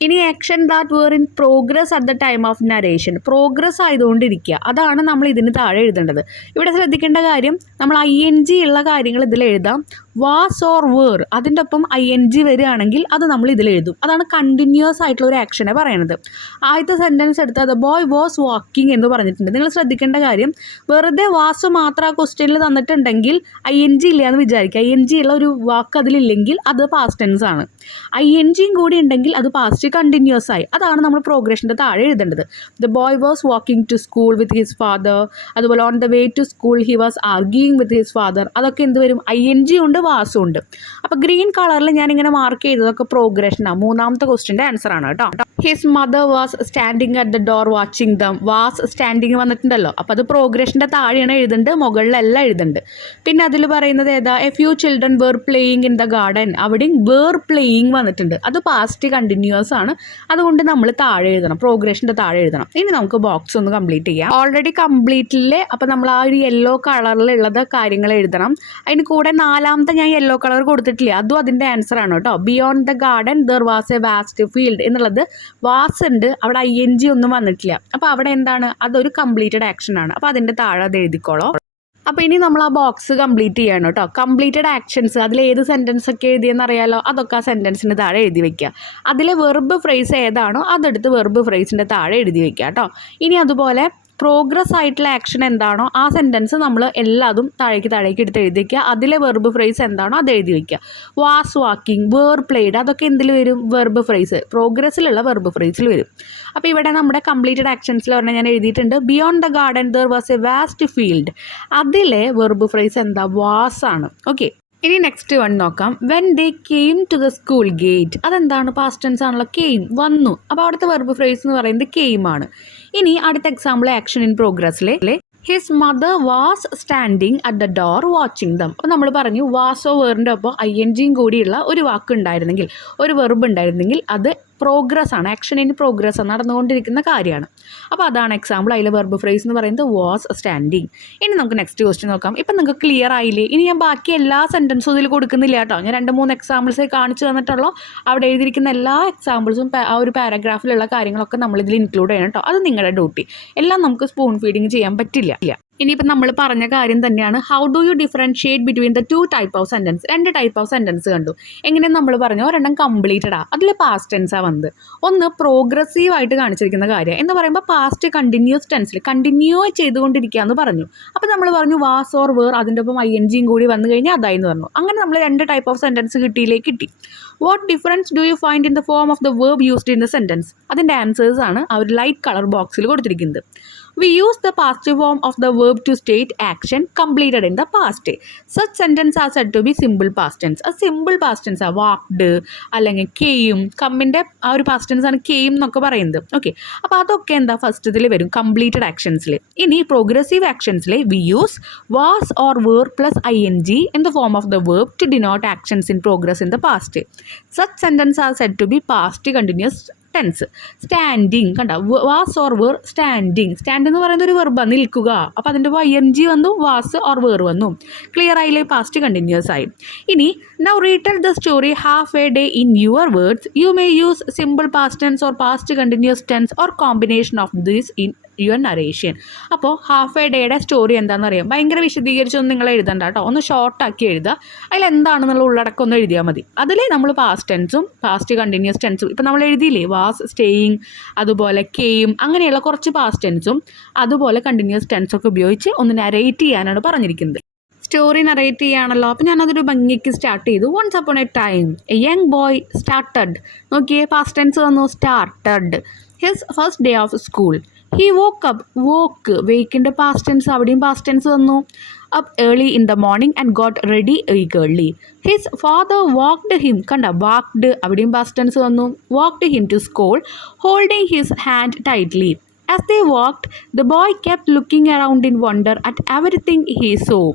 ഇനി action that were in progress at the time of narration. Progress ആയതുകൊണ്ടിരിക്കുക, അതാണ് നമ്മൾ ഇതിന് താഴെ എഴുതേണ്ടത്. ഇവിടെ ശ്രദ്ധിക്കേണ്ട കാര്യം, നമ്മൾ ING ഉള്ള കാര്യങ്ങൾ ഇതിൽ എഴുതാം. വാസ് ഓർ വേർ അതിൻ്റെ ഒപ്പം ING വരികയാണെങ്കിൽ അത് നമ്മൾ ഇതിൽ എഴുതും. അതാണ് കണ്ടിന്യൂസ് ആയിട്ടുള്ള ഒരു ആക്ഷനെ പറയുന്നത്. ആദ്യത്തെ സെൻറ്റൻസ് എടുത്താൽ ദ ബോയ് വാസ് വാക്കിംഗ് എന്ന് പറഞ്ഞിട്ടുണ്ട്. നിങ്ങൾ ശ്രദ്ധിക്കേണ്ട കാര്യം, വെറുതെ വാസ് മാത്രം ആ ക്വസ്റ്റ്യനിൽ തന്നിട്ടുണ്ടെങ്കിൽ ING ഇല്ല എന്ന് വിചാരിക്കുക. ING ഉള്ള ഒരു വാക്ക് അതിലില്ലെങ്കിൽ അത് പാസ്റ്റ് ടെൻസ് ആണ്. ING കൂടി ഉണ്ടെങ്കിൽ അത് പാസ്റ്റ് കണ്ടിന്യൂസ് ആയി. അതാണ് നമ്മൾ പ്രോഗ്രഷൻ്റെ താഴെ എഴുതേണ്ടത്. The boy was walking to school with his father. അതുപോലെ on the way to school he was arguing with his father. അതൊക്കെ എന്ത് വരും? ING ഉണ്ട്, വാസും ഉണ്ട്. അപ്പോൾ ഗ്രീൻ കളറിൽ ഞാനിങ്ങനെ മാർക്ക് ചെയ്തതൊക്കെ പ്രോഗ്രഷനാണ്. മൂന്നാമത്തെ ക്വസ്റ്റ്യൻ്റെ ആൻസർ ആണ് കേട്ടോ. His mother was standing at the door watching dum. Was standing വന്നിട്ടുണ്ടല്ലോ, അപ്പോൾ അത് പ്രോഗ്രഷൻ്റെ താഴെയാണ് എഴുതുന്നുണ്ട്, മുകളിലല്ല എഴുതുന്നുണ്ട്. പിന്നെ അതിൽ പറയുന്നത് ഏതാ? A few children were playing in the garden. അവിടെയും വേർ പ്ലേയിങ് വന്നിട്ടുണ്ട്, അത് പാസ്റ്റ് കണ്ടിന്യൂസ് ആണ്. അതുകൊണ്ട് നമ്മൾ താഴെ എഴുതണം, പ്രോഗ്രഷൻ്റെ താഴെ എഴുതണം. ഇനി നമുക്ക് ബോക്സ് ഒന്ന് കംപ്ലീറ്റ് ചെയ്യാം. ഓൾറെഡി കംപ്ലീറ്റിലെ അപ്പോൾ നമ്മൾ ആ ഒരു യെല്ലോ കളറിലുള്ളത് കാര്യങ്ങൾ എഴുതണം. അതിന് കൂടെ നാലാമത്തെ ഞാൻ യെല്ലോ കളർ കൊടുത്തിട്ടില്ല, അതും അതിൻ്റെ ആൻസർ ആണ് കേട്ടോ. Beyond the garden there was a vast field എന്നുള്ളത് വാസ് ഉണ്ട്, അവിടെ ING ഒന്നും വന്നിട്ടില്ല. അപ്പോൾ അവിടെ എന്താണ്? അതൊരു കംപ്ലീറ്റഡ് ആക്ഷൻ ആണ്. അപ്പോൾ അതിൻ്റെ താഴെ അത് എഴുതിക്കോളോ. അപ്പോൾ ഇനി നമ്മൾ ആ ബോക്സ് കംപ്ലീറ്റ് ചെയ്യണം കേട്ടോ. കംപ്ലീറ്റഡ് ആക്ഷൻസ് അതിൽ ഏത് സെൻറ്റൻസ് ഒക്കെ എഴുതിയെന്ന് അറിയാലോ, അതൊക്കെ ആ സെൻറ്റൻസിന് താഴെ എഴുതി വയ്ക്കുക. അതിലെ വെർബ് ഫ്രേസ് ഏതാണോ അതെടുത്ത് വെർബ് ഫ്രേസിൻ്റെ താഴെ എഴുതി വയ്ക്കുക കേട്ടോ. ഇനി അതുപോലെ പ്രോഗ്രസ് ആയിട്ടുള്ള ആക്ഷൻ എന്താണോ ആ സെൻറ്റൻസ് നമ്മൾ എല്ലാതും താഴേക്ക് എടുത്ത് എഴുതി വയ്ക്കുക. അതിലെ വെർബ് ഫ്രേസ് എന്താണോ അത് എഴുതി വയ്ക്കുക. വാസ് വാക്കിംഗ്, വേർ പ്ലേഡ്, അതൊക്കെ എന്തിൽ വരും? വെർബ് ഫ്രേസ്, പ്രോഗ്രസ്സിലുള്ള വെർബ് ഫ്രേസിൽ വരും. അപ്പോൾ ഇവിടെ നമ്മുടെ കംപ്ലീറ്റഡ് ആക്ഷൻസിൽ പറഞ്ഞാൽ ഞാൻ എഴുതിയിട്ടുണ്ട് beyond the garden there was a vast field. അതിലെ വെർബ് ഫ്രേസ് എന്താ? വാസ് ആണ്. ഓക്കെ, ഇനി നെക്സ്റ്റ് വൺ നോക്കാം. When they came to the school gate, അതെന്താണ്? പാസ്റ്റ് ടെൻസ് ആണല്ലോ, കെയിം വന്നു. അപ്പോൾ അവിടുത്തെ വെർബ് ഫ്രേസ് എന്ന് പറയുന്നത് കെയിം ആണ്. ഇനി അടുത്ത എക്സാമ്പിൾ ആക്ഷൻ ഇൻ പ്രോഗ്രസ്സിലെ his mother was standing at the door watching them. അപ്പോൾ നമ്മൾ പറഞ്ഞു വാസോ വേറിൻ്റെ ഒപ്പം ING കൂടിയുള്ള ഒരു വാക്ക് ഉണ്ടായിരുന്നെങ്കിൽ, ഒരു വെർബ് ഉണ്ടായിരുന്നെങ്കിൽ അത് പ്രോഗ്രസ് ആണ്, ആക്ഷൻ ഇൻ പ്രോഗ്രസ് നടന്നുകൊണ്ടിരിക്കുന്ന കാര്യമാണ്. അപ്പോൾ അതാണ് എക്സാമ്പിൾ. അതിലെ വെർബ് ഫ്രേസ് എന്ന് പറയുന്നത് വാസ് സ്റ്റാൻഡിങ്. ഇനി നമുക്ക് നെക്സ്റ്റ് ക്വസ്റ്റ്യൻ നോക്കാം. ഇപ്പം നിങ്ങൾക്ക് ക്ലിയർ ആയില്ലേ? ഇനി ഞാൻ ബാക്കി എല്ലാ സെൻറ്റൻസും ഇതിൽ കൊടുക്കുന്നില്ല കേട്ടോ. ഞാൻ 2-3 എക്സാമ്പിൾസേ കാണിച്ചു തന്നിട്ടുള്ളൂ. അവിടെ എഴുതിയിരിക്കുന്ന എല്ലാ എക്സാമ്പിൾസും ആ ഒരു പാരഗ്രാഫിലുള്ള കാര്യങ്ങളൊക്കെ നമ്മളിതിൽ ഇൻക്ലൂഡ് ചെയ്യണം കേട്ടോ. അത് നിങ്ങളുടെ ഡ്യൂട്ടി. എല്ലാം നമുക്ക് സ്പൂൺ ഫീഡിങ് ചെയ്യാൻ പറ്റില്ല. ഇനിയിപ്പോൾ നമ്മൾ പറഞ്ഞ കാര്യം തന്നെയാണ്. How do you differentiate between the 2 type of sentence? 2 type of sentence കണ്ടു. എങ്ങനെയെന്ന് നമ്മൾ പറഞ്ഞു, ഒരെണ്ണം കംപ്ലീറ്റഡാ, അതിൽ പാസ്റ്റ് ടെൻസാണ് വന്നത്. ഒന്ന് പ്രോഗ്രസീവ് ആയിട്ട് കാണിച്ചിരിക്കുന്ന കാര്യം എന്ന് പറയുമ്പോൾ പാസ്റ്റ് കണ്ടിന്യൂസ് ടെൻസിൽ കണ്ടിന്യൂ ചെയ്തുകൊണ്ടിരിക്കുക എന്ന് പറഞ്ഞു. അപ്പോൾ നമ്മൾ പറഞ്ഞു വാസ് ഓർ വേർ, അതിൻ്റെ ഒപ്പം ING കൂടി വന്നു കഴിഞ്ഞാൽ അതായി എന്ന് പറഞ്ഞു. അങ്ങനെ നമ്മൾ 2 ടൈപ്പ് ഓഫ് സെൻറ്റൻസ് കിട്ടി. What difference do you find in the form of the verb used in the sentence? അതിൻ്റെ ആൻസേഴ്സ് ആണ് ആ ഒരു ലൈറ്റ് കളർ ബോക്സിൽ കൊടുത്തിരിക്കുന്നത്. We use the passive form of the verb to state action completed in the past. Such sentences are said to be simple past tense. A simple past tense are walked അല്ലെങ്കിൽ came. കമ്മിൻ്റെ ആ ഒരു past tense ആണ് came എന്നൊക്കെ പറയുന്നത്. Okay, അപ്പോൾ അതൊക്കെ എന്താ ഫസ്റ്റത്തിൽ വരും കംപ്ലീറ്റഡ് ആക്ഷൻസിൽ. ഇനി progressive ആക്ഷൻസിൽ we use was or were plus ING in the form of the verb to denote actions in progress in the past. Such sentences are said to be past continuous tense. Standing കണ്ട, was or were standing. Stand എന്ന് പറയുന്നത് ഒരു വെർബാണ്, നിൽക്കുക. അപ്പോൾ അതിൻ്റെ ING വന്നു, was or were വന്നു. ക്ലിയർ ആയില്ലേ? പാസ്റ്റ് കണ്ടിന്യൂസ് ആയി. ഇനി now retell the story half a day in your words. You may use simple past tense or past continuous tense or combination of this in your narration. അപ്പോൾ half a ഡേയുടെ story എന്താണെന്ന് അറിയാം. ഭയങ്കര വിശദീകരിച്ചൊന്നും നിങ്ങൾ എഴുതണ്ട കേട്ടോ. ഒന്ന് ഷോർട്ടാക്കി എഴുതുക. അതിലെന്താണെന്നുള്ള ഉള്ളടക്കം ഒന്ന് എഴുതിയാൽ മതി. അതിൽ നമ്മൾ പാസ്റ്റ് ടെൻസും പാസ്റ്റ് കണ്ടിന്യൂസ് ടെൻസും ഇപ്പം നമ്മൾ എഴുതിയില്ലേ, വാസ്, സ്റ്റേയിങ്, അതുപോലെ കെയും, അങ്ങനെയുള്ള കുറച്ച് പാസ്റ്റ് ടെൻസും അതുപോലെ കണ്ടിന്യൂസ് ടെൻസൊക്കെ ഉപയോഗിച്ച് ഒന്ന് നറേറ്റ് ചെയ്യാനാണ് പറഞ്ഞിരിക്കുന്നത്. സ്റ്റോറി നറേറ്റ് ചെയ്യുകയാണല്ലോ. അപ്പോൾ ഞാനതൊരു ഭംഗിക്ക് സ്റ്റാർട്ട് ചെയ്തു. Once upon a time a young boy started. നോക്കിയേ, പാസ്റ്റ് ടെൻസ് വന്നു, started his first day of school. He woke up. Woke, വേക്കിൻ്റെ പാസ്റ്റ് ടെൻസ്, അവിടെയും പാസ്റ്റ് ടെൻസ് വന്നു. up early in the morning and got ready eagerly. His father walked him. കണ്ട, walked അവിടെയും past tense വന്നു. walked him to school, holding his hand tightly. As they walked, the boy kept looking around in wonder at everything he saw.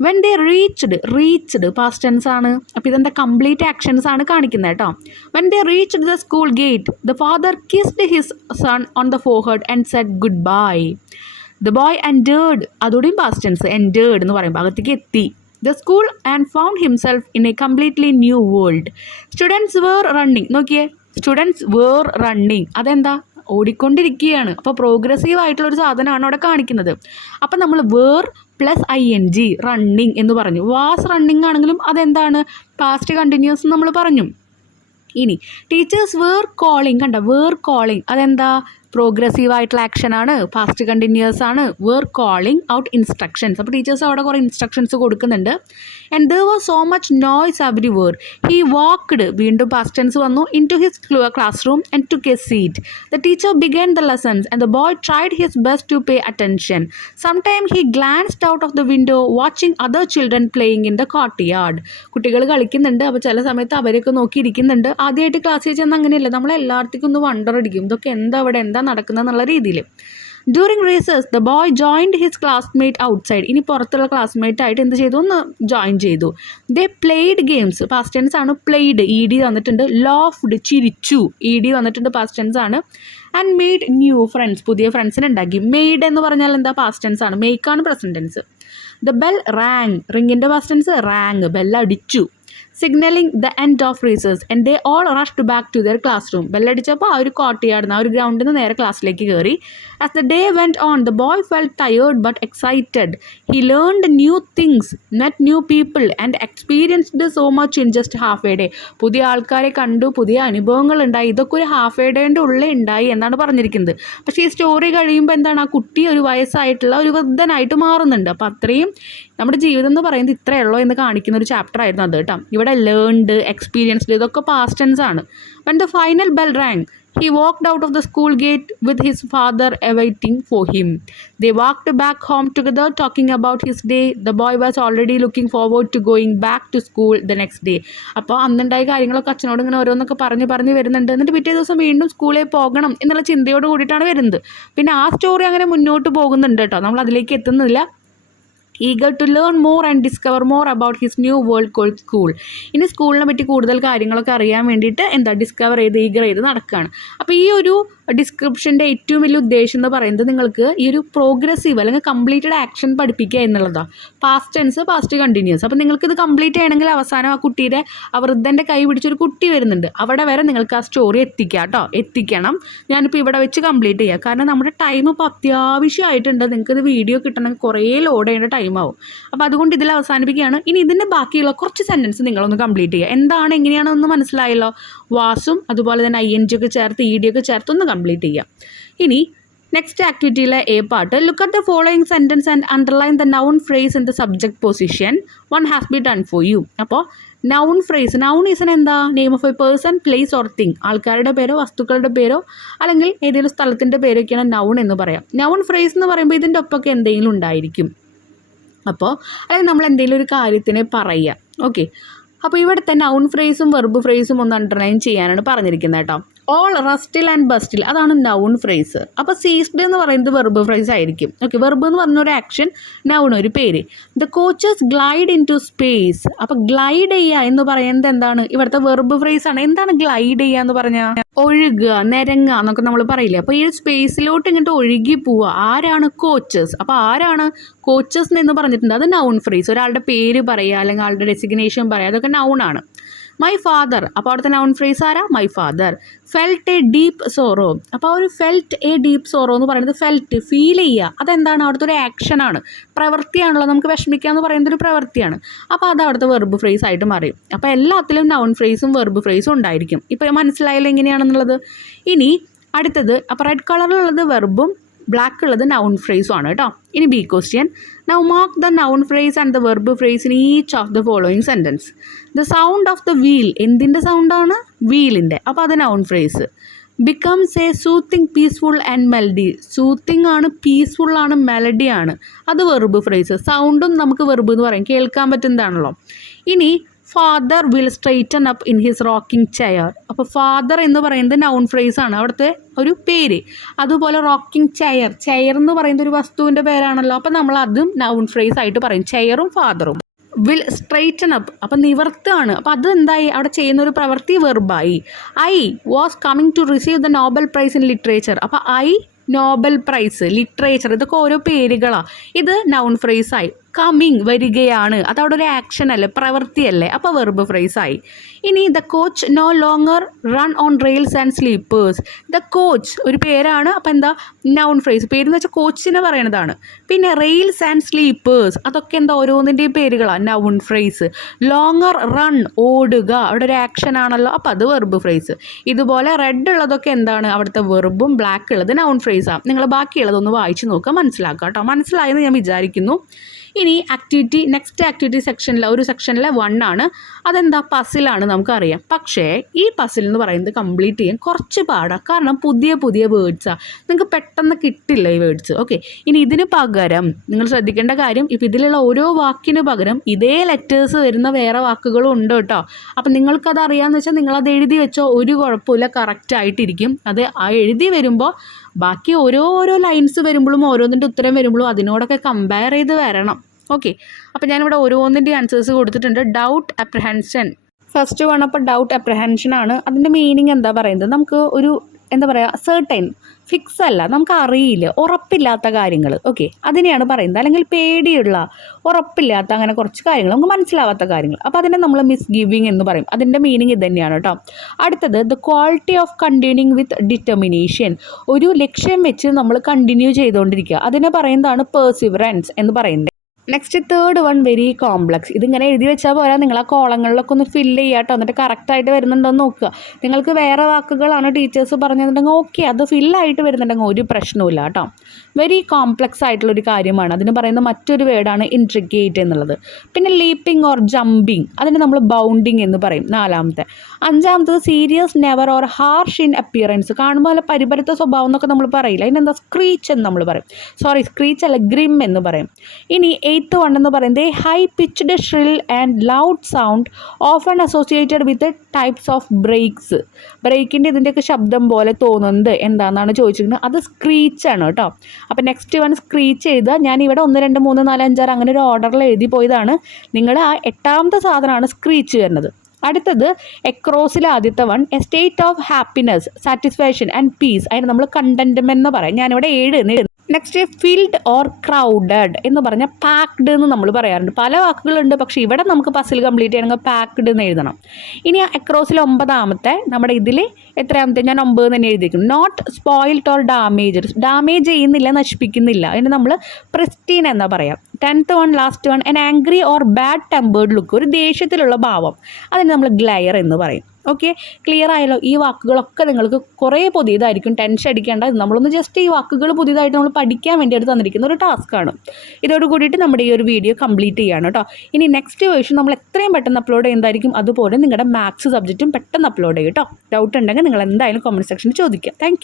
When they reached past tense ആണ്. അപ്പോൾ ഇതെന്താ complete actions ആണ് കാണിക്കുന്നത് കേട്ടോ. When they reached the school gate, the father kissed his son on the forehead and said goodbye. The boy entered, അതോടെയും past tense, entered എന്ന് പറയുമ്പോൾ അകത്തേക്ക് എത്തി. The school and found himself in a completely new world. Students were running. നോക്കിയേ, students were running. അതെന്താ, ഓടിക്കൊണ്ടിരിക്കുകയാണ്. അപ്പോൾ progressive ആയിട്ടുള്ളൊരു സാധനമാണ് അവിടെ കാണിക്കുന്നത്. അപ്പം നമ്മൾ were പ്ലസ് ING റണ്ണിങ് എന്ന് പറഞ്ഞു. വാസ് റണ്ണിങ് ആണെങ്കിലും അതെന്താണ്, പാസ്റ്റ് കണ്ടിന്യൂസ് നമ്മൾ പറഞ്ഞു. ഇനി ടീച്ചേഴ്സ് വേർ കോളിങ്. കണ്ട, വേർ കോളിങ് അതെന്താ, പ്രോഗ്രസീവ് ആയിട്ടുള്ള ആക്ഷനാണ്, പാസ്റ്റ് കണ്ടിന്യൂസ് ആണ്. Were calling out instructions. അപ്പോൾ ടീച്ചേഴ്സ് അവിടെ കുറേ ഇൻസ്ട്രക്ഷൻസ് കൊടുക്കുന്നുണ്ട്. And there was so much noise everywhere. He walked, വീണ്ടും പാസ്റ്റ് ടെൻസ് വന്നു, into his classroom and took a seat. The teacher began the lessons and the boy tried his best to pay attention. Sometime he glanced out of the window watching other children playing in the courtyard. കുട്ടികൾ കളിക്കുന്നുണ്ട്, അപ്പോൾ ചില സമയത്ത് അവരൊക്കെ നോക്കിയിരിക്കുന്നുണ്ട്. ആദ്യമായിട്ട് ക്ലാസ്സിൽ ചെന്ന് അങ്ങനെയല്ല, നമ്മളെല്ലായിടത്തേക്കും ഒന്ന് വണ്ടർ അടിക്കും, ഇതൊക്കെ എന്താ അവിടെ എന്താ നടക്കുന്നത് എന്നുള്ള രീതിയിൽ. During recess the boy joined his classmate outside. ഇനി പുറത്തുള്ള ക്ലാസ്മേറ്റ് ആയിട്ട് എന്ത് ചെയ്തു, ഒന്ന് ജോയിൻ ചെയ്തു. They played games. Past tense ആണ്. പ്ലേഡ് ED വന്നിട്ടുണ്ട്. ലോഫ്ഡ്, ചിരിച്ചു, ED വന്നിട്ടുണ്ട്, പാസ്റ്റ് ടെൻസ് ആണ്. ആൻഡ് മെയ്ഡ് ന്യൂ ഫ്രണ്ട്സ്, പുതിയ ഫ്രണ്ട്സിനെ ഉണ്ടാക്കി. മെയ്ഡ് എന്ന് പറഞ്ഞാൽ എന്താ, പാസ്റ്റ് ടെൻസ് ആണ്. മേക്കാണ് present tense. The bell rang, റിങ്ങിൻ്റെ പാസ്റ്റ് ടെൻസ് റാങ്, ബെല്ലടിച്ചു. Signalling the end of recess and they all rushed back to their classroom. ബെല്ലടിച്ചപ്പോൾ ആ ഒരു കോർട്ട്യാർഡിൽ ആ ഒരു ഗ്രൗണ്ടിൽ നിന്ന് നേരെ ക്ലാസ്സിലേക്ക് കയറി. As the day went on the boy felt tired but excited. He learned new things, met new people and experienced so much in just half a day. പുതിയ ആൾക്കാരെ കണ്ടു, പുതിയ അനുഭവങ്ങൾ ഉണ്ടായി. ഇതൊക്കെ ഒരു ഹാഫ് എ ഡേൻ്റെ ഉള്ളിൽ ഉണ്ടായി എന്നാണ് പറഞ്ഞിരിക്കുന്നത്. പക്ഷേ ഈ സ്റ്റോറി കഴിയുമ്പോൾ എന്താണ്, ആ കുട്ടി ഒരു വയസ്സായിട്ടുള്ള ഒരു വൃദ്ധനായിട്ട് മാറുന്നുണ്ട്. അപ്പോൾ അത്രയും നമ്മുടെ ജീവിതം എന്ന് പറയുന്നത് ഇത്രയേ ഉള്ളൂ എന്ന് കാണിക്കുന്ന ഒരു ചാപ്റ്റർ ആയിരുന്നു അത് കേട്ടോ. ഇവിടെ ലേൺഡ്, എക്സ്പീരിയൻസ്ഡ് ഇതൊക്കെ പാസ്റ്റ് ടെൻസ് ആണ്. When the final bell rang He walked out of the school gate with his father awaiting for him. They walked back home together, talking about his day. The boy was already looking forward to going back to school the next day. അപ്പോൾ അന്നുണ്ടായ കാര്യങ്ങളൊക്കെ അച്ഛനോട് ഇങ്ങനെ ഓരോന്നൊക്കെ പറഞ്ഞ് വരുന്നുണ്ട്. എന്നിട്ട് പിറ്റേ ദിവസം വീണ്ടും സ്കൂളിൽ പോകണം എന്നുള്ള ചിന്തയോട് കൂടിയിട്ടാണ് വരുന്നത്. പിന്നെ ആ സ്റ്റോറി അങ്ങനെ മുന്നോട്ട് പോകുന്നുണ്ട് കേട്ടോ, നമ്മൾ അതിലേക്ക് എത്തുന്നില്ല. Eager to learn more and discover more about his new world called school. ഇനി സ്കൂളിനെ പറ്റി കൂടുതൽ കാര്യങ്ങളൊക്കെ അറിയാൻ വേണ്ടിയിട്ട് ഡിസ്കവർ ചെയ്ത് ഈഗർ ചെയ്ത് നടക്കുകയാണ്. അപ്പോൾ ഈ ഒരു ഡിസ്ക്രിപ്ഷൻ്റെ ഏറ്റവും വലിയ ഉദ്ദേശം എന്ന് പറയുന്നത് നിങ്ങൾക്ക് ഈ ഒരു പ്രോഗ്രസീവ് അല്ലെങ്കിൽ കംപ്ലീറ്റഡ് ആക്ഷൻ പഠിപ്പിക്കുക എന്നുള്ളതാണ്. Past tense, past continuous. അപ്പോൾ നിങ്ങൾക്കിത് കംപ്ലീറ്റ് ചെയ്യണമെങ്കിൽ അവസാനം ആ കുട്ടിയുടെ ആ വൃദ്ധൻ്റെ കൈ പിടിച്ചൊരു കുട്ടി വരുന്നുണ്ട്, അവിടെ വരെ നിങ്ങൾക്ക് ആ സ്റ്റോറി എത്തിക്കണം. ഞാനിപ്പോൾ ഇവിടെ വെച്ച് കംപ്ലീറ്റ് ചെയ്യുക, കാരണം നമ്മുടെ ടൈം ഇപ്പോൾ അത്യാവശ്യമായിട്ടുണ്ട്. നിങ്ങൾക്കിത് വീഡിയോ കിട്ടണമെങ്കിൽ കുറേ ലോഡ് ചെയ്യേണ്ട ടൈം ആവും. അപ്പോൾ അതുകൊണ്ട് ഇതിൽ അവസാനിപ്പിക്കുകയാണ്. ഇനി ഇതിൻ്റെ ബാക്കിയുള്ള കുറച്ച് സെൻറ്റൻസ് നിങ്ങളൊന്ന് കംപ്ലീറ്റ് ചെയ്യുക. എന്താണ് എങ്ങനെയാണെന്ന് മനസ്സിലായല്ലോ. വാസും അതുപോലെ തന്നെ ING ഒക്കെ ചേർത്ത് ED ഒക്കെ ചേർത്ത് ഒന്ന് കംപ്ലീറ്റ് ചെയ്യുക. ഇനി നെക്സ്റ്റ് ആക്ടിവിറ്റിയിലെ A part, look at the following sentence and underline the noun phrase in the subject position. One has be done for you. അപ്പോൾ നൗൺ ഫ്രേസ്, നൗൺ ഈസ് എന്താ, name of a person, place or thing. ആൾക്കാരുടെ പേരോ വസ്തുക്കളുടെ പേരോ അല്ലെങ്കിൽ ഏതെങ്കിലും സ്ഥലത്തിൻ്റെ പേരൊക്കെയാണ് noun എന്ന് പറയാം. നൗൺ ഫ്രേസ് എന്ന് പറയുമ്പോൾ ഇതിൻ്റെ ഒപ്പമൊക്കെ എന്തെങ്കിലും ഉണ്ടായിരിക്കും. അപ്പോൾ അല്ലെങ്കിൽ നമ്മൾ എന്തെങ്കിലും ഒരു കാര്യത്തിനെ പറയുക. ഓക്കെ, അപ്പോൾ ഇവിടുത്തെ നൗൺ ഫ്രേസും വെർബ് ഫ്രേസും ഒന്ന് അണ്ടർലൈൻ ചെയ്യാനാണ് പറഞ്ഞിരിക്കുന്നത് കേട്ടോ. ഓൾ റസ്റ്റിൽ ആൻഡ് ബസ്റ്റിൽ, അതാണ് നൗൺ ഫ്രേസ്. അപ്പോൾ സീസ്ഡ് എന്ന് പറയുന്നത് വെർബ് ഫ്രേസ് ആയിരിക്കും. ഓക്കെ, വെർബ് എന്ന് പറഞ്ഞ ഒരു ആക്ഷൻ, നൗൺ ഒരു പേര്. The coaches glide into space. അപ്പോൾ ഗ്ലൈഡ് ചെയ്യുക എന്ന് പറയുന്നത് എന്താണ്, ഇവിടുത്തെ വെർബ് ഫ്രേസ് ആണ്. എന്താണ് ഗ്ലൈഡ് ചെയ്യുക എന്ന് പറഞ്ഞാൽ? ഒഴുകുക, നിരങ്ങുക എന്നൊക്കെ നമ്മൾ പറയില്ലേ. അപ്പോൾ ഈ സ്പേസിലോട്ട് ഇങ്ങോട്ട് ഒഴുകി പോവുക. ആരാണ്? കോച്ചസ്. അപ്പോൾ ആരാണ് കോച്ചസ് എന്ന് പറഞ്ഞിട്ടുണ്ട്, അത് നൗൺ ഫ്രേസ്. ഒരാളുടെ പേര് പറയുക അല്ലെങ്കിൽ ആളുടെ ഡെസിഗ്നേഷൻ പറയുക, അതൊക്കെ നൗൺ ആണ്. മൈ ഫാദർ, അപ്പോൾ അവിടുത്തെ നൗൺ ഫ്രേസ് ആരാ? My father. Felt a deep sorrow. അപ്പോൾ ഒരു ഫെൽറ്റ് എ ഡീപ്പ് സോറോ എന്ന് പറയുന്നത് ഫെൽറ്റ്, ഫീൽ ചെയ്യുക, അതെന്താണ്? അവിടുത്തെ ഒരു ആക്ഷനാണ്, പ്രവൃത്തിയാണല്ലോ. നമുക്ക് വിഷമിക്കുക എന്ന് പറയുന്നത് ഒരു പ്രവൃത്തിയാണ്. അപ്പോൾ അത് അവിടുത്തെ വെർബ് ഫ്രേസ് ആയിട്ട് മാറി. അപ്പോൾ എല്ലാത്തിലും നൗൺ ഫ്രേസും വെർബ് ഫ്രേസും ഉണ്ടായിരിക്കും. ഇപ്പോൾ മനസ്സിലായല്ലോ എങ്ങനെയാണെന്നുള്ളത്. ഇനി അടുത്തത്, അപ്പോൾ റെഡ് കളറിലുള്ളത് വെർബും ബ്ലാക്ക് ഉള്ളത് നൗൺ ഫ്രേസും ആണ് കേട്ടോ. ഇനി B question, now mark the noun phrase and the verb phrase in each of the following sentence. The sound of the wheel, എന്തിൻ്റെ സൗണ്ടാണ്? വീലിൻ്റെ. അപ്പോൾ അത് noun phrase. Becomes A soothing, peaceful and melody. Soothing ആണ്, peaceful ആണ്, melody ആണ്, അത് verb phrase. സൗണ്ടും നമുക്ക് വെർബ് എന്ന് പറയും, കേൾക്കാൻ പറ്റുന്നതാണല്ലോ. ഇനി father will straighten up in his rocking chair. അപ്പോൾ ഫാദർ എന്ന് പറയുന്നത് നൗൺ ഫ്രേസ് ആണ്, അവിടുത്തെ ഒരു പേര്. അതുപോലെ റോക്കിംഗ് ചെയർ, ചെയർ എന്ന് പറയുന്നത് ഒരു വസ്തുവിൻ്റെ പേരാണല്ലോ. അപ്പോൾ നമ്മൾ അതും നൗൺ ഫ്രേസ് ആയിട്ട് പറയും, ചെയറും ഫാദറും. വിൽ സ്ട്രെയിറ്റൻ അപ്പ്, അപ്പം നിവർത്തുകയാണ്. അപ്പോൾ അത് എന്തായി, അവിടെ ചെയ്യുന്ന ഒരു പ്രവൃത്തി വെർബായി. I was coming to receive the Nobel prize in literature. അപ്പോൾ ഐ നോബൽ പ്രൈസ്, ലിറ്ററേച്ചർ, ഇതൊക്കെ ഓരോ പേരുകളാണ്. ഇത് നൗൺ ഫ്രേസായി. കമ്മിങ്, വരികയാണ്, അതവിടെ ഒരു ആക്ഷൻ അല്ലേ, പ്രവൃത്തിയല്ലേ, അപ്പോൾ വെർബ് ഫ്രേസായി. ഇനി the coach no longer run on rails and sleepers. The coach ഒരു പേരാണ്, അപ്പോൾ എന്താ, നൗൺ ഫ്രേസ്. പേരെന്ന് വെച്ചാൽ കോച്ചിനെ പറയണതാണ്. പിന്നെ റെയിൽസ് ആൻഡ് സ്ലീപ്പേഴ്സ്, അതൊക്കെ എന്താ, ഓരോന്നിൻ്റെയും പേരുകളാണ്, നൗൺ ഫ്രേസ്. ലോങ്ങർ, റൺ, ഓടുക, അവിടെ ഒരു ആക്ഷൻ ആണല്ലോ, അപ്പോൾ അത് വെർബ് ഫ്രേസ്. ഇതുപോലെ റെഡ് ഉള്ളതൊക്കെ എന്താണ്, അവിടുത്തെ വെർബും ബ്ലാക്ക് ഉള്ളത് നൗൺ ഫ്രേസാണ്. നിങ്ങൾ ബാക്കിയുള്ളതൊന്ന് വായിച്ച് നോക്കുക, മനസ്സിലാക്കുക കേട്ടോ. മനസ്സിലായെന്ന് ഞാൻ വിചാരിക്കുന്നു. ഇനി നെക്സ്റ്റ് ആക്ടിവിറ്റി സെക്ഷനിൽ 1 ആണ്. അതെന്താ, പസിലാണ്, നമുക്കറിയാം. പക്ഷേ ഈ പസിൽ എന്ന് പറയുന്നത് കംപ്ലീറ്റ് ചെയ്യാൻ കുറച്ച് പാടാണ്, കാരണം പുതിയ വേർഡ്സാണ്, നിങ്ങൾക്ക് പെട്ടെന്ന് കിട്ടില്ല ഈ വേർഡ്സ്. ഓക്കെ, ഇനി ഇതിന് പകരം നിങ്ങൾ ശ്രദ്ധിക്കേണ്ട കാര്യം, ഇപ്പോൾ ഇതിലുള്ള ഓരോ വാക്കിന് പകരം ഇതേ ലെറ്റേഴ്സ് വരുന്ന വേറെ വാക്കുകളും ഉണ്ട് കേട്ടോ. അപ്പം നിങ്ങൾക്കത് അറിയാമെന്ന് വെച്ചാൽ നിങ്ങളത് എഴുതി വെച്ചോ, ഒരു കുഴപ്പമില്ല, കറക്റ്റായിട്ടിരിക്കും. അത് ആ എഴുതി വരുമ്പോൾ ബാക്കി ഓരോ ലൈൻസ് വരുമ്പോഴും ഓരോന്നിൻ്റെ ഉത്തരം വരുമ്പോഴും അതിനോടൊക്കെ കമ്പയർ ചെയ്ത് വരണം. ഓക്കെ, അപ്പോൾ ഞാനിവിടെ ഓരോന്നിൻ്റെ ആൻസേഴ്സ് കൊടുത്തിട്ടുണ്ട്. ഡൗട്ട്, അപ്രഹെൻഷൻ. ഫസ്റ്റ് വൺ, അപ്പോൾ ഡൗട്ട് അപ്രഹെൻഷൻ ആണ്. അതിൻ്റെ മീനിങ് എന്താ പറയുന്നത്, നമുക്ക് ഒരു എന്താ പറയുക, സെർട്ടൈൻ, ഫിക്സ് അല്ല, നമുക്ക് അറിയില്ല, ഉറപ്പില്ലാത്ത കാര്യങ്ങൾ. ഓക്കെ, അതിനെയാണ് പറയുന്നത്. അല്ലെങ്കിൽ പേടിയുള്ള, ഉറപ്പില്ലാത്ത അങ്ങനെ കുറച്ച് കാര്യങ്ങൾ, നമുക്ക് മനസ്സിലാവാത്ത കാര്യങ്ങൾ. അപ്പോൾ അതിനെ നമ്മൾ മിസ് ഗിവിങ് എന്ന് പറയും. അതിൻ്റെ മീനിങ് ഇത് തന്നെയാണ് കേട്ടോ. അടുത്തത് the quality of continuing with determination. ഒരു ലക്ഷ്യം വെച്ച് നമ്മൾ കണ്ടിന്യൂ ചെയ്തുകൊണ്ടിരിക്കുക, അതിനെ പറയുന്നതാണ് പെർസിവറൻസ് എന്ന് പറയുന്നത്. Next third one very complex. ഇതിങ്ങനെ എഴുതി വെച്ചാൽ പോരാ, നിങ്ങൾ ആ കോളങ്ങളിലൊക്കെ ഒന്ന് ഫില്ല് ചെയ്യുക കേട്ടോ. എന്നിട്ട് കറക്റ്റായിട്ട് വരുന്നുണ്ടോ എന്ന് നോക്കുക. നിങ്ങൾക്ക് വേറെ വാക്കുകളാണ് ടീച്ചേഴ്സ് പറഞ്ഞിട്ടുണ്ടെങ്കിൽ ഓക്കെ, അത് ഫില്ലായിട്ട് വരുന്നുണ്ടെങ്കിൽ ഒരു പ്രശ്നവുമില്ല കേട്ടോ. വെരി കോംപ്ലക്സ് ആയിട്ടുള്ളൊരു കാര്യമാണ്. അതിന് പറയുന്ന മറ്റൊരു വേർഡാണ് ഇൻട്രിക്കേറ്റ് എന്നുള്ളത്. പിന്നെ ലീപ്പിംഗ് ഓർ ജമ്പിങ്, അതിന് നമ്മൾ ബൗണ്ടിങ് എന്ന് പറയും. നാലാമത്തെ. അഞ്ചാമത്തത് serious, never or harsh in appearance. കാണുമ്പോൾ നല്ല പരിപരുത്ത സ്വഭാവം എന്നൊക്കെ നമ്മൾ പറയില്ല, അതിനെന്താ സ്ക്രീച്ച് എന്ന് നമ്മൾ പറയും. സോറി, സ്ക്രീച്ച് അല്ല, ഗ്രിം എന്ന് പറയും. ഇനി 8th വൺ എന്ന് പറയുന്നത് high pitched shrill and loud sound often associated with types of brakes. ബ്രേക്കിൻ്റെ ഇതിൻ്റെയൊക്കെ ശബ്ദം പോലെ തോന്നുന്നത് എന്താണെന്നാണ് ചോദിച്ചിരിക്കുന്നത്. അത് സ്ക്രീച്ചാണ് കേട്ടോ. അപ്പോൾ നെക്സ്റ്റ് വൺ സ്ക്രീച്ച് എഴുതുക. ഞാൻ ഇവിടെ 1 2 3 4 5 6 അങ്ങനെ ഒരു ഓർഡറിൽ എഴുതി പോയതാണ്. നിങ്ങൾ ആ 8ാമത്തെ സാധനമാണ് സ്ക്രീച്ച് വരുന്നത്. അടുത്തത് എക്രോസിൽ ആദ്യത്തെ one A state of happiness, satisfaction and piece. അതിന് നമ്മൾ കണ്ടൻറ്റ്മെൻറ്റ് എന്ന് പറയും. ഞാനിവിടെ 7 എന്ന് എഴുതുന്നു. നെക്സ്റ്റ് ഫിൽഡ് ഓർ ക്രൗഡഡ് എന്ന് പറഞ്ഞാൽ പാക്ഡ് എന്ന് നമ്മൾ പറയാറുണ്ട്. പല വാക്കുകളുണ്ട്, പക്ഷേ ഇവിടെ നമുക്ക് പസിൽ കംപ്ലീറ്റ് ചെയ്യണമെങ്കിൽ പാക്ഡ് എന്ന് എഴുതണം. ഇനി അക്രോസിൽ 9ാമത്തെ നമ്മുടെ ഇതിൽ എത്രയാമത്തെ, ഞാൻ 9 തന്നെ എഴുതിയിരിക്കുന്നു. Not spoiled or damage, damage ചെയ്യുന്നില്ല, നശിപ്പിക്കുന്നില്ല. അതിന് നമ്മൾ പ്രിസ്റ്റീൻ എന്നാ പറയാം. 10th one last one an angry or bad tempered look, ഒരു ദേഷ്യത്തിലുള്ള ഭാവം, അതിന് നമ്മൾ ഗ്ലയർ എന്ന് പറയും. ഓക്കെ, ക്ലിയർ ആയല്ലോ? ഈ വാക്കുകളൊക്കെ നിങ്ങൾക്ക് കുറേ പുതിയതായിരിക്കും, ടെൻഷൻ അടിക്കേണ്ട. നമ്മളൊന്ന് ജസ്റ്റ് ഈ വാക്കുകൾ പുതിയതായിട്ട് നമ്മൾ പഠിക്കാൻ വേണ്ടിയിട്ട് തന്നിരിക്കുന്ന ഒരു ടാസ്ക്കാണ്. ഇതോട് കൂടിയിട്ട് നമ്മുടെ ഈ ഒരു വീഡിയോ കംപ്ലീറ്റ് ചെയ്യാണ് കേട്ടോ. ഇനി നെക്സ്റ്റ് വേർഷൻ നമ്മൾ എത്രയും പെട്ടെന്ന് അപ്ലോഡ് ചെയ്യുന്നതായിരിക്കും. അതുപോലെ നിങ്ങളുടെ മാത്സ് സബ്ജക്റ്റും പെട്ടെന്ന് അപ്ലോഡ് ചെയ്യും കേട്ടോ. ഡൗട്ട് ഉണ്ടെങ്കിൽ നിങ്ങൾ എന്തായാലും കമൻറ്റ് സെക്ഷനിൽ ചോദിക്കാം. താങ്ക്